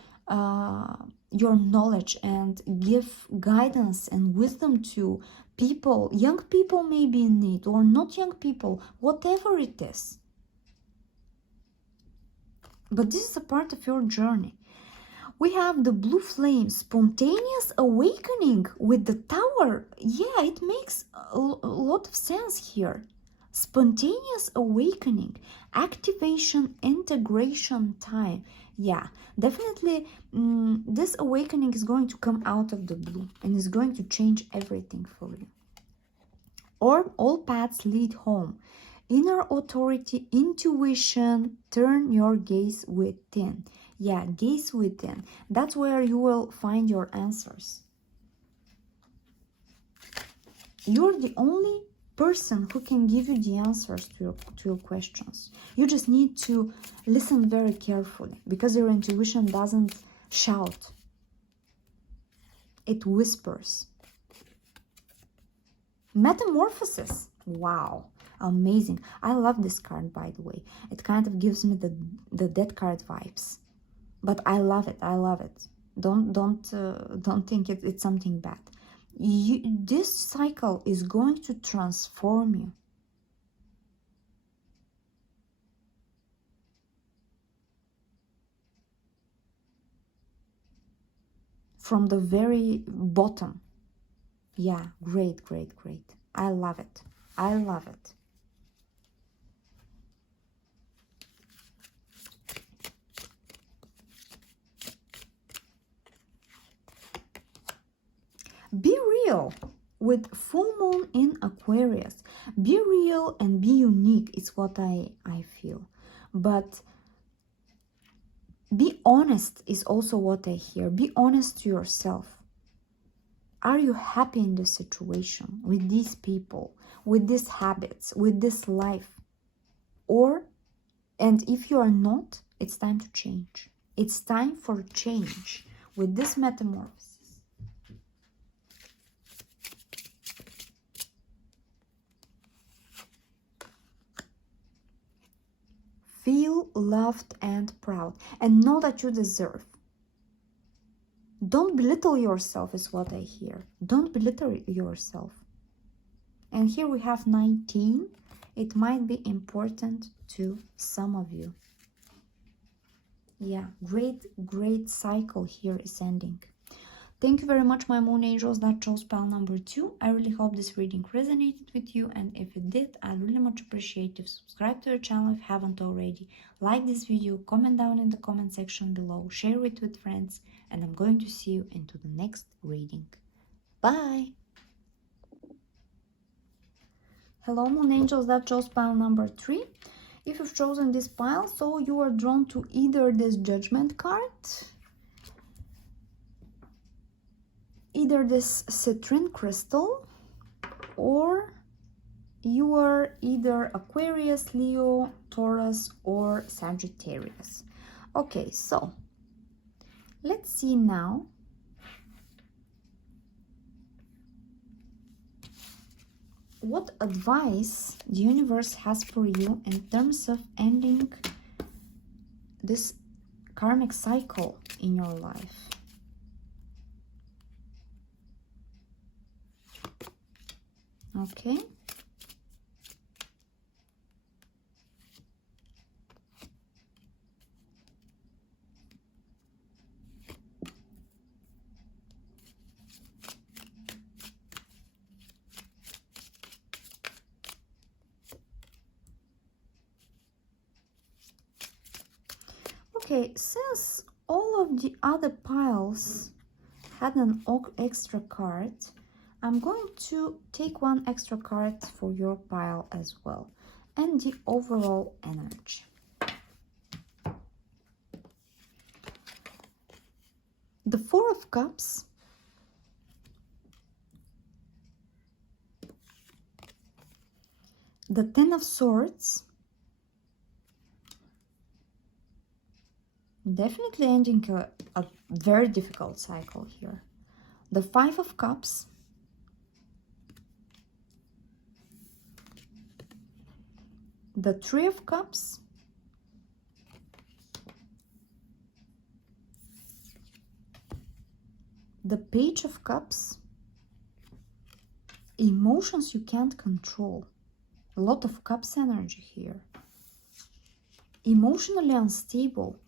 knowledge and give guidance and wisdom to people, young people maybe in need or not young people, whatever it is. But this is a part of your journey. We have the blue flame, spontaneous awakening with the tower. Yeah, it makes a lot of sense here. Spontaneous awakening, activation, integration time. Yeah, definitely this awakening is going to come out of the blue and is going to change everything for you. Or all paths lead home. Inner authority, intuition, turn your gaze within. Yeah, gaze within. That's where you will find your answers. You're the only person who can give you the answers to your questions. You just need to listen very carefully because your intuition doesn't shout. It whispers. Metamorphosis. Wow. Amazing. I love this card, by the way. It kind of gives me the death card vibes. But I love it. I love it. Don't think it's something bad. This cycle is going to transform you. From the very bottom. Yeah, great, great, great. I love it. I love it. Be real with full moon in Aquarius. Be real and be unique is what I feel. But be honest is also what I hear. Be honest to yourself. Are you happy in this situation, with these people, with these habits, with this life? And if you are not, it's time to change. It's time for change with this metamorphosis. Feel loved and proud and know that you deserve. Don't belittle yourself is what I hear. Don't belittle yourself. And here we have 19. It might be important to some of you. Yeah, great cycle here is ending. Thank you very much, my moon angels that chose pile number 2. I really hope this reading resonated with you, and if it did, I'd really much appreciate if you subscribe to the channel if you haven't already. Like this video, comment down in the comment section below, share it with friends, and I'm going to see you into the next reading. Bye! Hello, moon angels that chose pile number 3. If you've chosen this pile, so you are drawn to either this Judgment card, either this Citrine crystal, or you are either Aquarius, Leo, Taurus, or Sagittarius. Okay, so let's see now what advice the universe has for you in terms of ending this karmic cycle in your life. Okay. Okay, since all of the other piles had an extra card, I'm going to take one extra card for your pile as well, and the overall energy. The Four of Cups, the Ten of Swords, definitely ending a very difficult cycle here. The Five of Cups, the Three of Cups, the Page of Cups, emotions you can't control. A lot of Cups energy here. Emotionally unstable.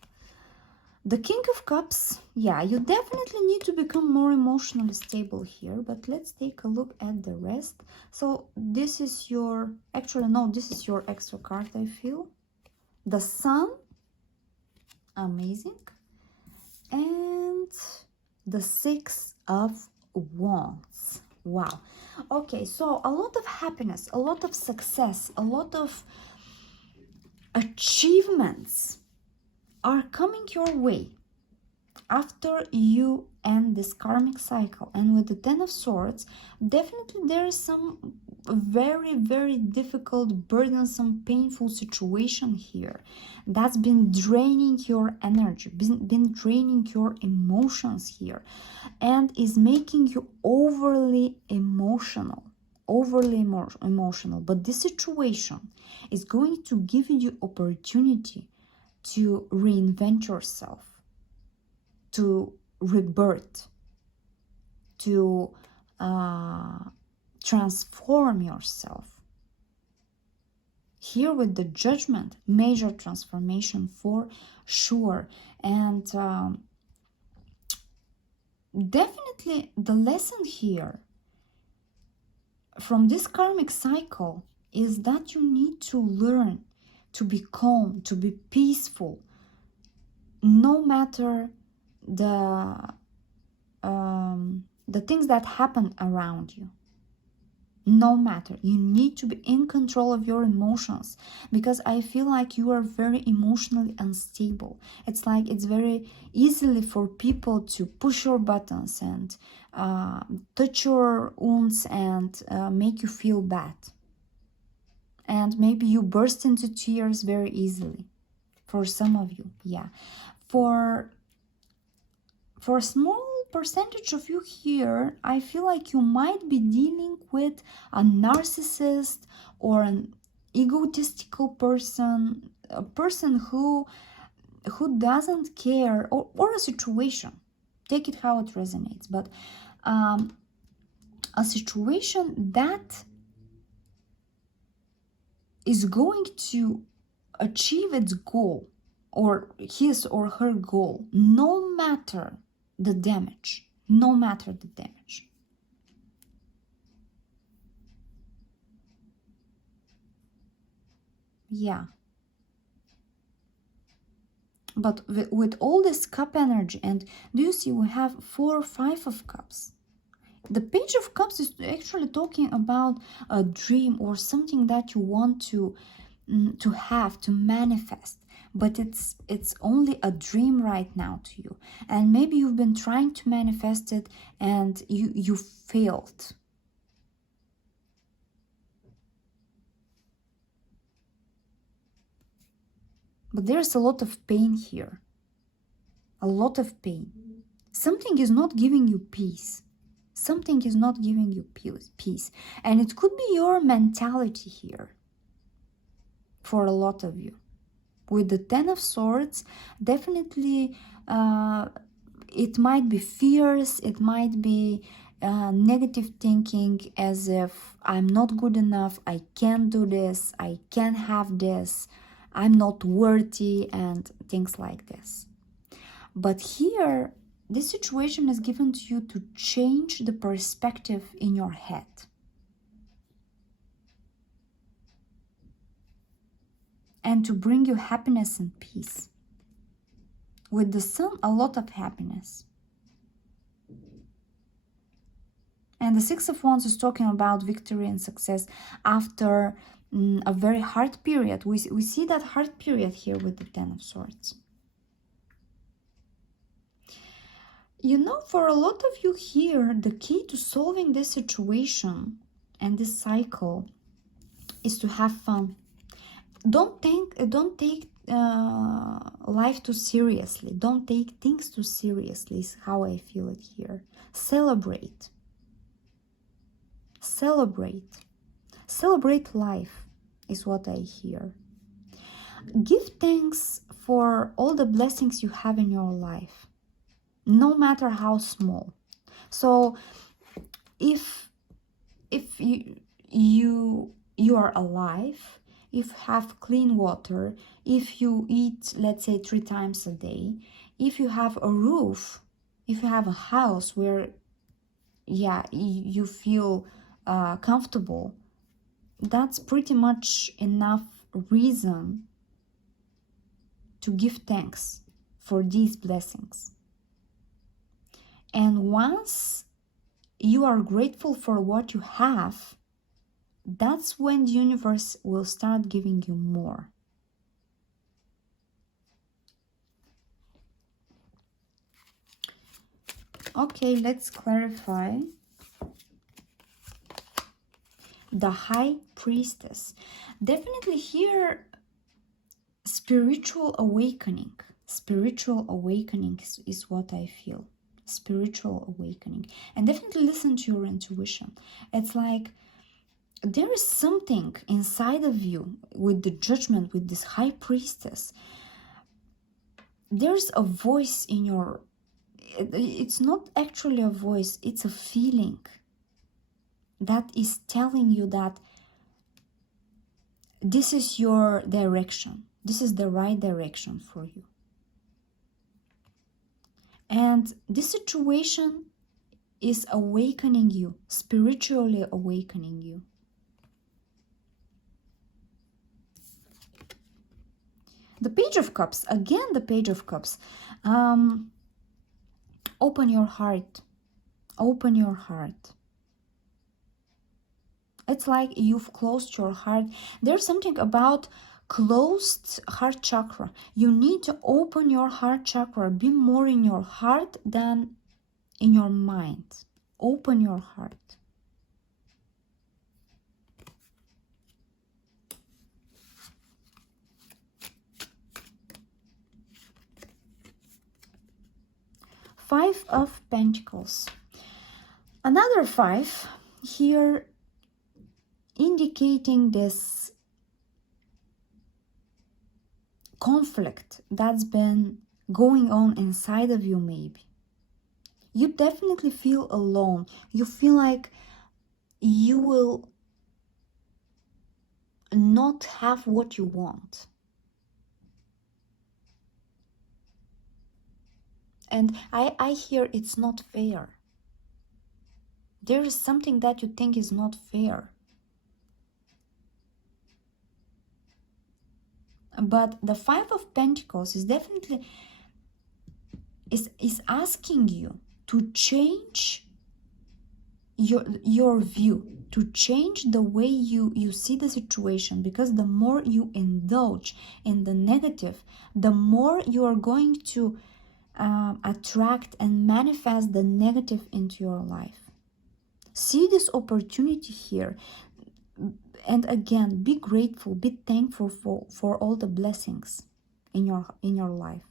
The King of Cups, yeah, you definitely need to become more emotionally stable here, but let's take a look at the rest. So this is your, actually no, this is your extra card, I feel. The Sun, amazing. And the Six of Wands, wow. Okay, so a lot of happiness, a lot of success, a lot of achievements are coming your way after you end this karmic cycle. And with the Ten of Swords, definitely there is some very difficult, burdensome, painful situation here that's been draining your energy, been draining your emotions here, and is making you overly emotional. But this situation is going to give you the opportunity to reinvent yourself, to rebirth, to transform yourself. Here with the Judgment, major transformation for sure. And definitely the lesson here from this karmic cycle is that you need to learn to be calm, to be peaceful, no matter the things that happen around you. No matter, you need to be in control of your emotions, because I feel like you are very emotionally unstable. It's like it's very easily for people to push your buttons and touch your wounds and make you feel bad. And maybe you burst into tears very easily. For some of you, yeah. For a small percentage of you here, I feel like you might be dealing with a narcissist or an egotistical person, a person who doesn't care, or a situation. Take it how it resonates. But a situation that is going to achieve its goal, or his or her goal, no matter the damage, no matter the damage. Yeah. But with all this cup energy, and do you see we have 4 or 5 of cups? The Page of Cups is actually talking about a dream or something that you want to have, to manifest. But it's only a dream right now to you. And maybe you've been trying to manifest it and you failed. But there's a lot of pain here. A lot of pain. Something is not giving you peace. Something is not giving you peace. And it could be your mentality here for a lot of you. With the Ten of Swords, definitely it might be fears, it might be negative thinking, as if I'm not good enough, I can't do this, I can't have this, I'm not worthy, and things like this. But here, this situation is given to you to change the perspective in your head. And to bring you happiness and peace. With the Sun, a lot of happiness. And the Six of Wands is talking about victory and success after a very hard period. We see that hard period here with the Ten of Swords. You know, for a lot of you here, the key to solving this situation and this cycle is to have fun. Don't take life too seriously. Don't take things too seriously, is how I feel it here. Celebrate. Celebrate. Celebrate life is what I hear. Give thanks for all the blessings you have in your life, no matter how small. So if you are alive, if you have clean water, if you eat, let's say, 3 times a day, if you have a roof, if you have a house where, yeah, you feel comfortable, that's pretty much enough reason to give thanks for these blessings. And once you are grateful for what you have, that's when the universe will start giving you more. Okay, let's clarify. The High Priestess. Definitely here, spiritual awakening. Spiritual awakening is what I feel. Spiritual awakening. And definitely listen to your intuition. It's like there is something inside of you with the Judgment, with this High Priestess. There's a voice in your... It's not actually a voice, it's a feeling that is telling you that this is your direction. This is the right direction for you. And this situation is awakening you, spiritually awakening you. The Page of Cups, again the Page of Cups. Open your heart. Open your heart. It's like you've closed your heart. There's something about closed heart chakra. You need to open your heart chakra. Be more in your heart than in your mind. Open your heart. Five of Pentacles. Another 5 here, indicating this conflict that's been going on inside of you, maybe. You definitely feel alone. You feel like you will not have what you want. And I hear it's not fair. There is something that you think is not fair. But the Five of Pentacles is definitely is asking you to change your view, to change the way you see the situation, because the more you indulge in the negative, the more you are going to attract and manifest the negative into your life. See this opportunity here, and again, be grateful, be thankful for all the blessings in your life.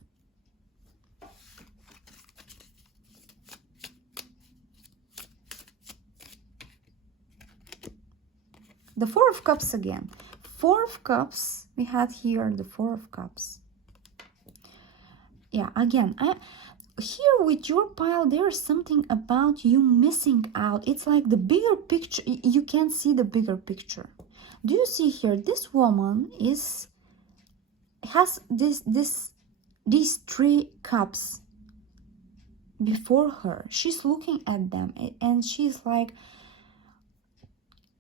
The Four of Cups again. Four of Cups, we had here the Four of Cups. Yeah, again, here with your pile, there's something about you missing out. It's like the bigger picture, you can't see the bigger picture. Do you see here, this woman has these three cups before her. She's looking at them and she's like,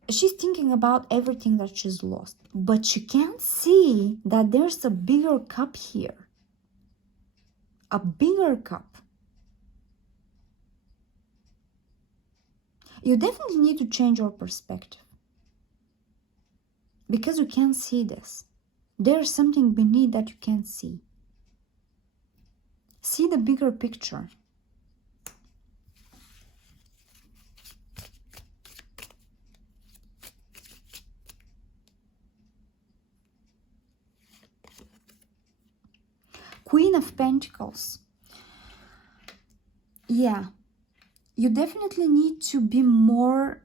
she's thinking about everything that she's lost, but she can't see that there's a bigger cup here. A bigger cup. You definitely need to change your perspective, because you can't see this. There's something beneath that you can't see. See the bigger picture. Queen of Pentacles. Yeah, you definitely need to be more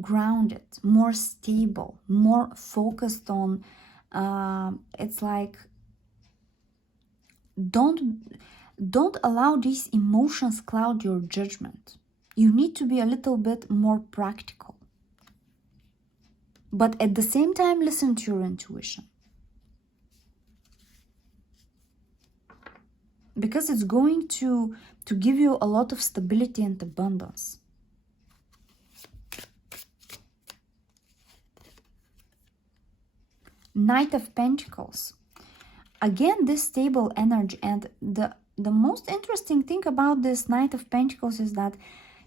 grounded, more stable, more focused on, it's like, don't allow these emotions cloud your judgment. You need to be a little bit more practical, but at the same time listen to your intuition, because it's going to give you a lot of stability and abundance. Knight of Pentacles. Again, this stable energy, and the most interesting thing about this Knight of Pentacles is that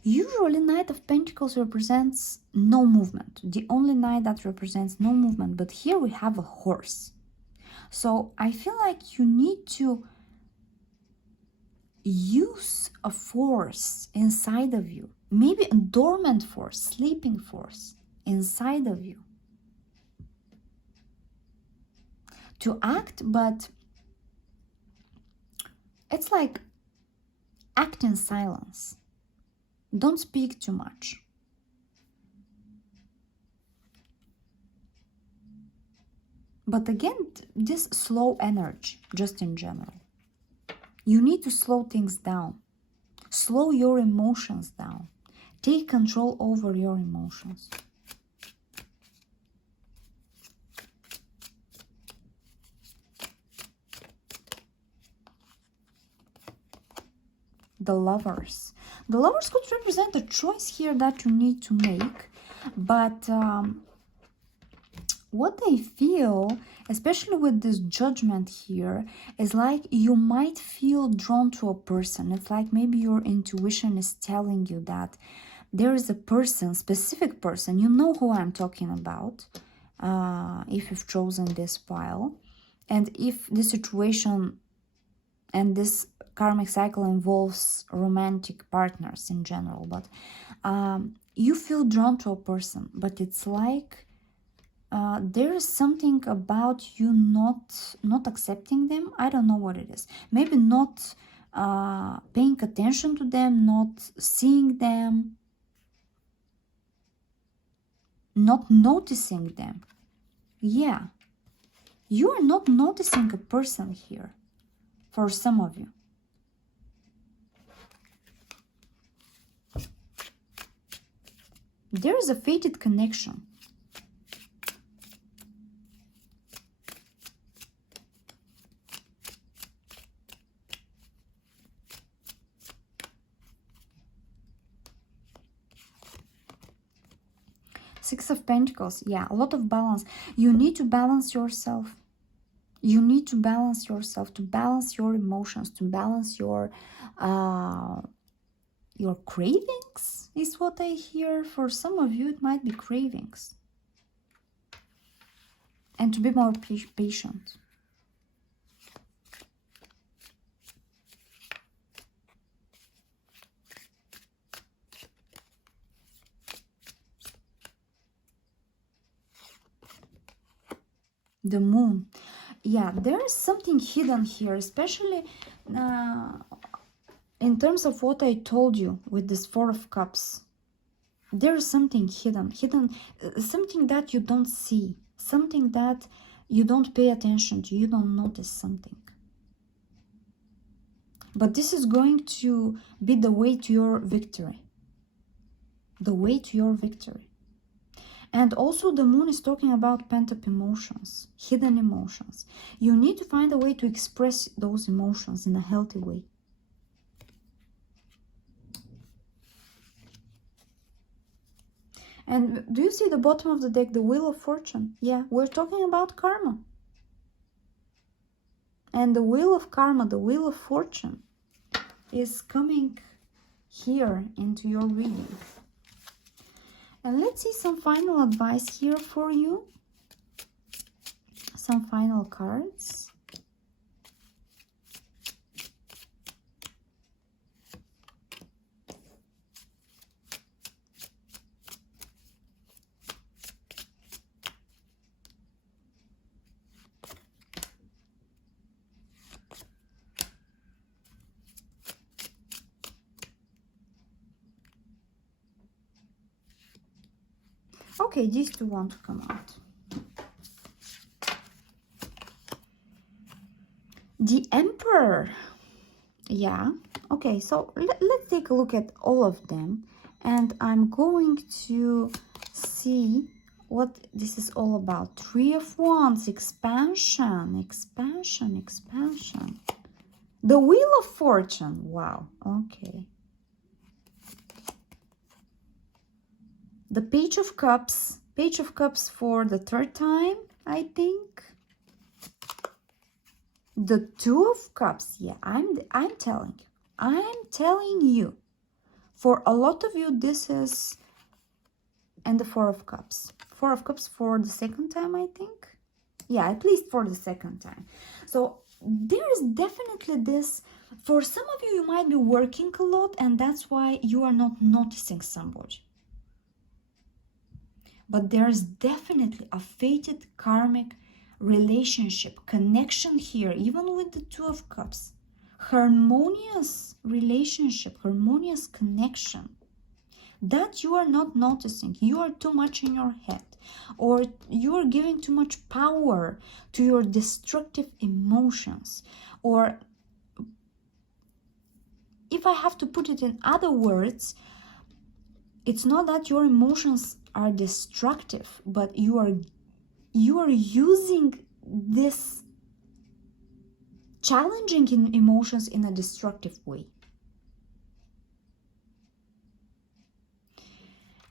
usually Knight of Pentacles represents no movement. The only knight that represents no movement, but here we have a horse. So I feel like you need to use a force inside of you, maybe a dormant force, sleeping force inside of you, to act, but it's like act in silence. Don't speak too much. But again, this slow energy, just in general. You need to slow things down. Slow your emotions down. Take control over your emotions. The Lovers. The Lovers could represent a choice here that you need to make, but what I feel, especially with this Judgment here, is like you might feel drawn to a person. It's like maybe your intuition is telling you that there is a person, specific person, you know who I'm talking about, if you've chosen this pile. And if the situation and this karmic cycle involves romantic partners in general, but you feel drawn to a person, but it's like there is something about you not accepting them. I don't know what it is. Maybe not paying attention to them, not seeing them, not noticing them. Yeah, you are not noticing a person here, for some of you. There is a fated connection. Six of Pentacles. Yeah, a lot of balance. You need to balance yourself. You need to balance yourself, to balance your emotions, to balance your cravings, is what I hear. For some of you, it might be cravings. And to be more patient. The Moon. Yeah, there is something hidden here, especially in terms of what I told you with this Four of Cups. There is something hidden, something that you don't see, something that you don't pay attention to, you don't notice something. But this is going to be the way to your victory. The way to your victory. And also the Moon is talking about pent-up emotions, hidden emotions. You need to find a way to express those emotions in a healthy way. And do you see the bottom of the deck, the Wheel of Fortune? Yeah, we're talking about karma. And the Wheel of Karma, the Wheel of Fortune, is coming here into your reading. And let's see some final advice here for you. Some final cards. Okay, these two want to come out. The Emperor. Yeah. Okay, so let's take a look at all of them. And I'm going to see what this is all about. Three of Wands, expansion, expansion, expansion. The Wheel of Fortune. Wow. Okay. The Page of Cups. Page of Cups for the third time, I think. The Two of Cups. Yeah, I'm telling you. I'm telling you. For a lot of you, this is... And the Four of Cups. Four of Cups for the second time, I think. Yeah, at least for the second time. So there is definitely this... For some of you, you might be working a lot, and that's why you are not noticing somebody. But there's definitely a fated karmic relationship, connection here, even with the Two of Cups. Harmonious relationship, harmonious connection that you are not noticing. You are too much in your head, or you are giving too much power to your destructive emotions. Or if I have to put it in other words, it's not that your emotions are destructive, but you are using this challenging emotions in a destructive way.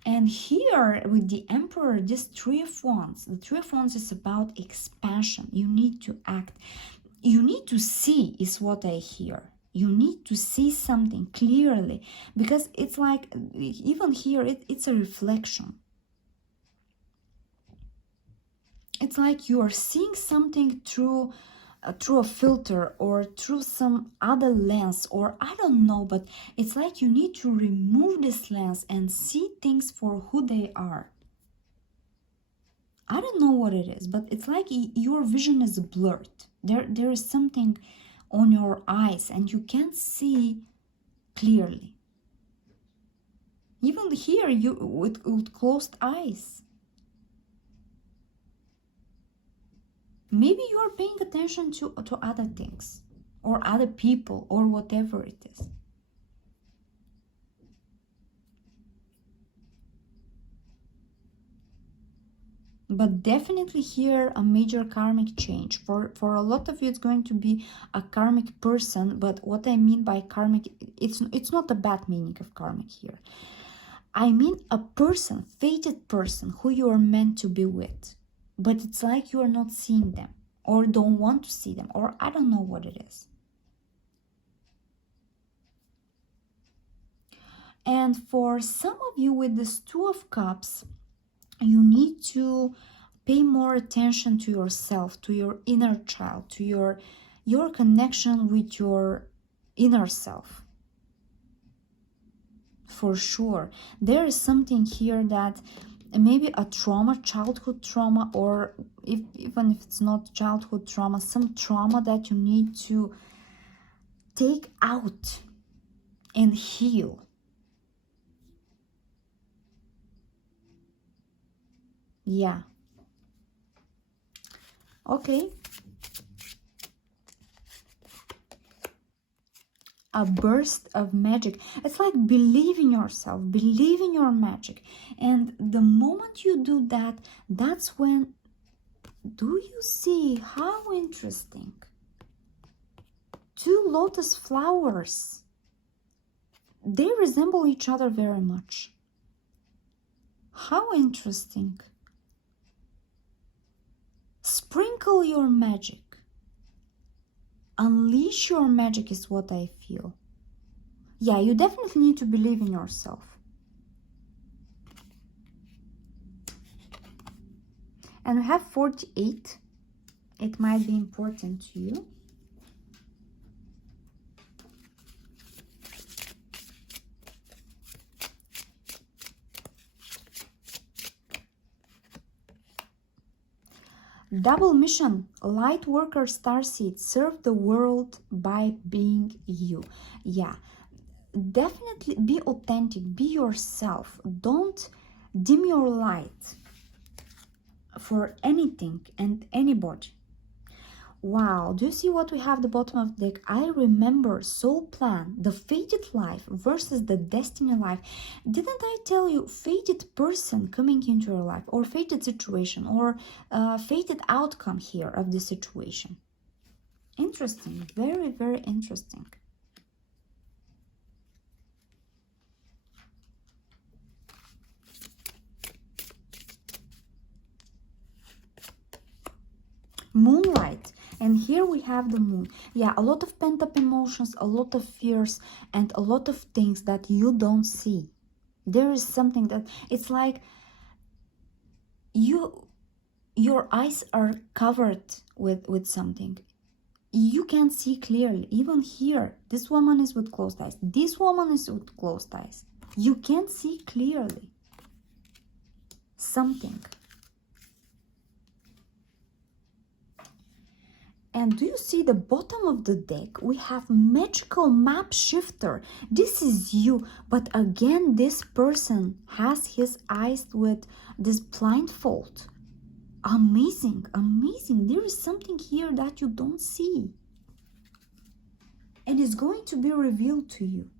And here with the Emperor, this Three of Wands, the Three of Wands is about expansion. You need to act. You need to see, is what I hear. You need to see something clearly, because it's like, even here, it's a reflection. It's like you are seeing something through a filter or through some other lens, or I don't know, but it's like you need to remove this lens and see things for who they are. I don't know what it is, but it's like your vision is blurred. There is something on your eyes and you can't see clearly. Even here, you with closed eyes. Maybe you are paying attention to other things or other people or whatever it is. But definitely here a major karmic change. For a lot of you it's going to be a karmic person, but what I mean by karmic, it's not a bad meaning of karmic here. I mean a person, fated person who you are meant to be with, but it's like you are not seeing them or don't want to see them, or I don't know what it is. And for some of you with this Two of Cups, you need to pay more attention to yourself, to your inner child, to your connection with your inner self. For sure, there is something here that maybe a trauma, childhood trauma, or even if it's not childhood trauma, some trauma that you need to take out and heal. Yeah. Okay. A burst of magic. It's like believe in yourself, believe in your magic. And the moment you do that, that's when, do you see how interesting? Two lotus flowers. They resemble each other very much. How interesting. Sprinkle your magic. Unleash your magic is what I feel. Yeah, you definitely need to believe in yourself. And we have 48. It might be important to you. Double mission. Light worker starseed. Serve the world by being you. Yeah, definitely be authentic. Be yourself. Don't dim your light for anything and anybody. Wow, do you see what we have at the bottom of the deck? I remember soul plan, the fated life versus the destiny life. Didn't I tell you fated person coming into your life, or fated situation, or fated outcome here of the situation? Interesting, very, very interesting. Moonlight. And here we have the moon. Yeah, a lot of pent-up emotions, a lot of fears, and a lot of things that you don't see. There is something that it's like your eyes are covered with something. You can't see clearly. Even here, this woman is with closed eyes. This woman is with closed eyes. You can't see clearly something. And do you see the bottom of the deck? We have magical map shifter. This is you. But again, this person has his eyes with this blindfold. Amazing, amazing. There is something here that you don't see. And it's going to be revealed to you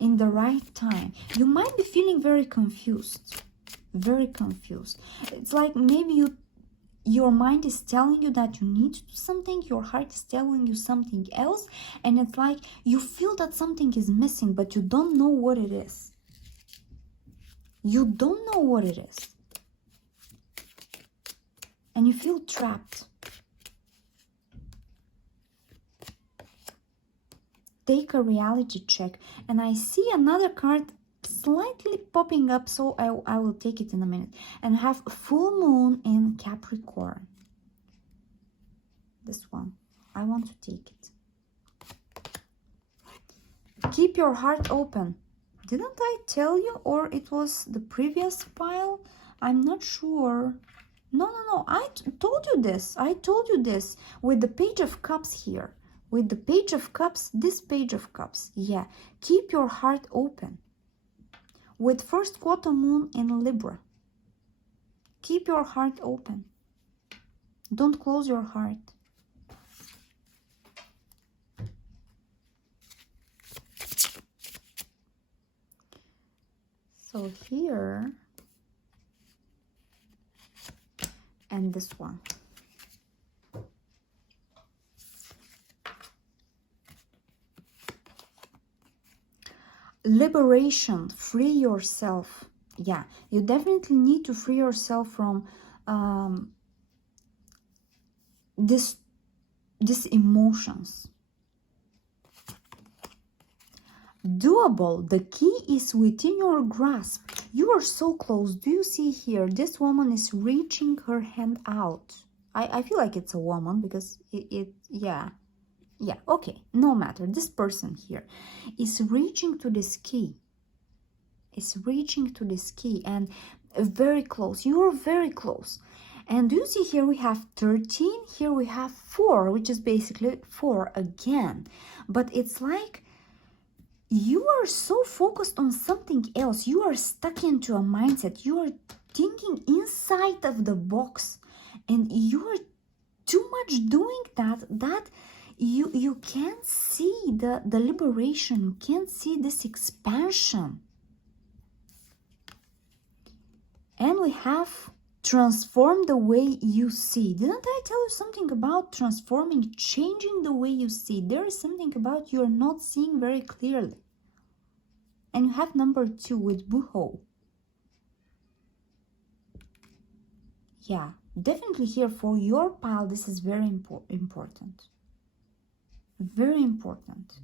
in the right time. You might be feeling very confused. Very confused. It's like maybe your mind is telling you that you need to do something, your heart is telling you something else, and it's like you feel that something is missing, but you don't know what it is. You don't know what it is. And you feel trapped. Take a reality check. And I see another card slightly popping up, so I will take it in a minute. And have full moon in Capricorn. This one. I want to take it. Keep your heart open. Didn't I tell you? Or it was the previous pile? I'm not sure. No. I told you this. I told you this with the Page of Cups here. With the Page of Cups, this Page of Cups. Yeah. Keep your heart open. With first quarter moon in Libra. Keep your heart open. Don't close your heart. So here and this one. Liberation, free yourself. Yeah, you definitely need to free yourself from these emotions. Doable. The key is within your grasp. You are so close. Do you see here? This woman is reaching her hand out. I feel like it's a woman because yeah, okay, no matter. This person here is reaching to this key. Is reaching to this key and very close. You are very close. And do you see here we have 13, here we have 4, which is basically 4 again. But it's like you are so focused on something else. You are stuck into a mindset. You are thinking inside of the box, and you are too much doing that you can't see the liberation. You can't see this expansion. And we have transform the way you see. Didn't I tell you something about transforming, changing the way you see? There is something about you're not seeing very clearly. And you have number 2 with Buho. Yeah, definitely here for your pile, this is very important. Very important.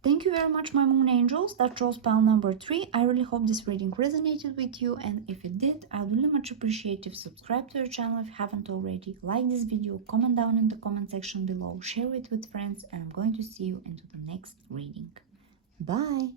Thank you very much, my moon angels. That chose pile number 3. I really hope this reading resonated with you, and if it did, I would really much appreciate if you subscribe to our channel if you haven't already, like this video, comment down in the comment section below, share it with friends, and I'm going to see you into the next reading. Bye!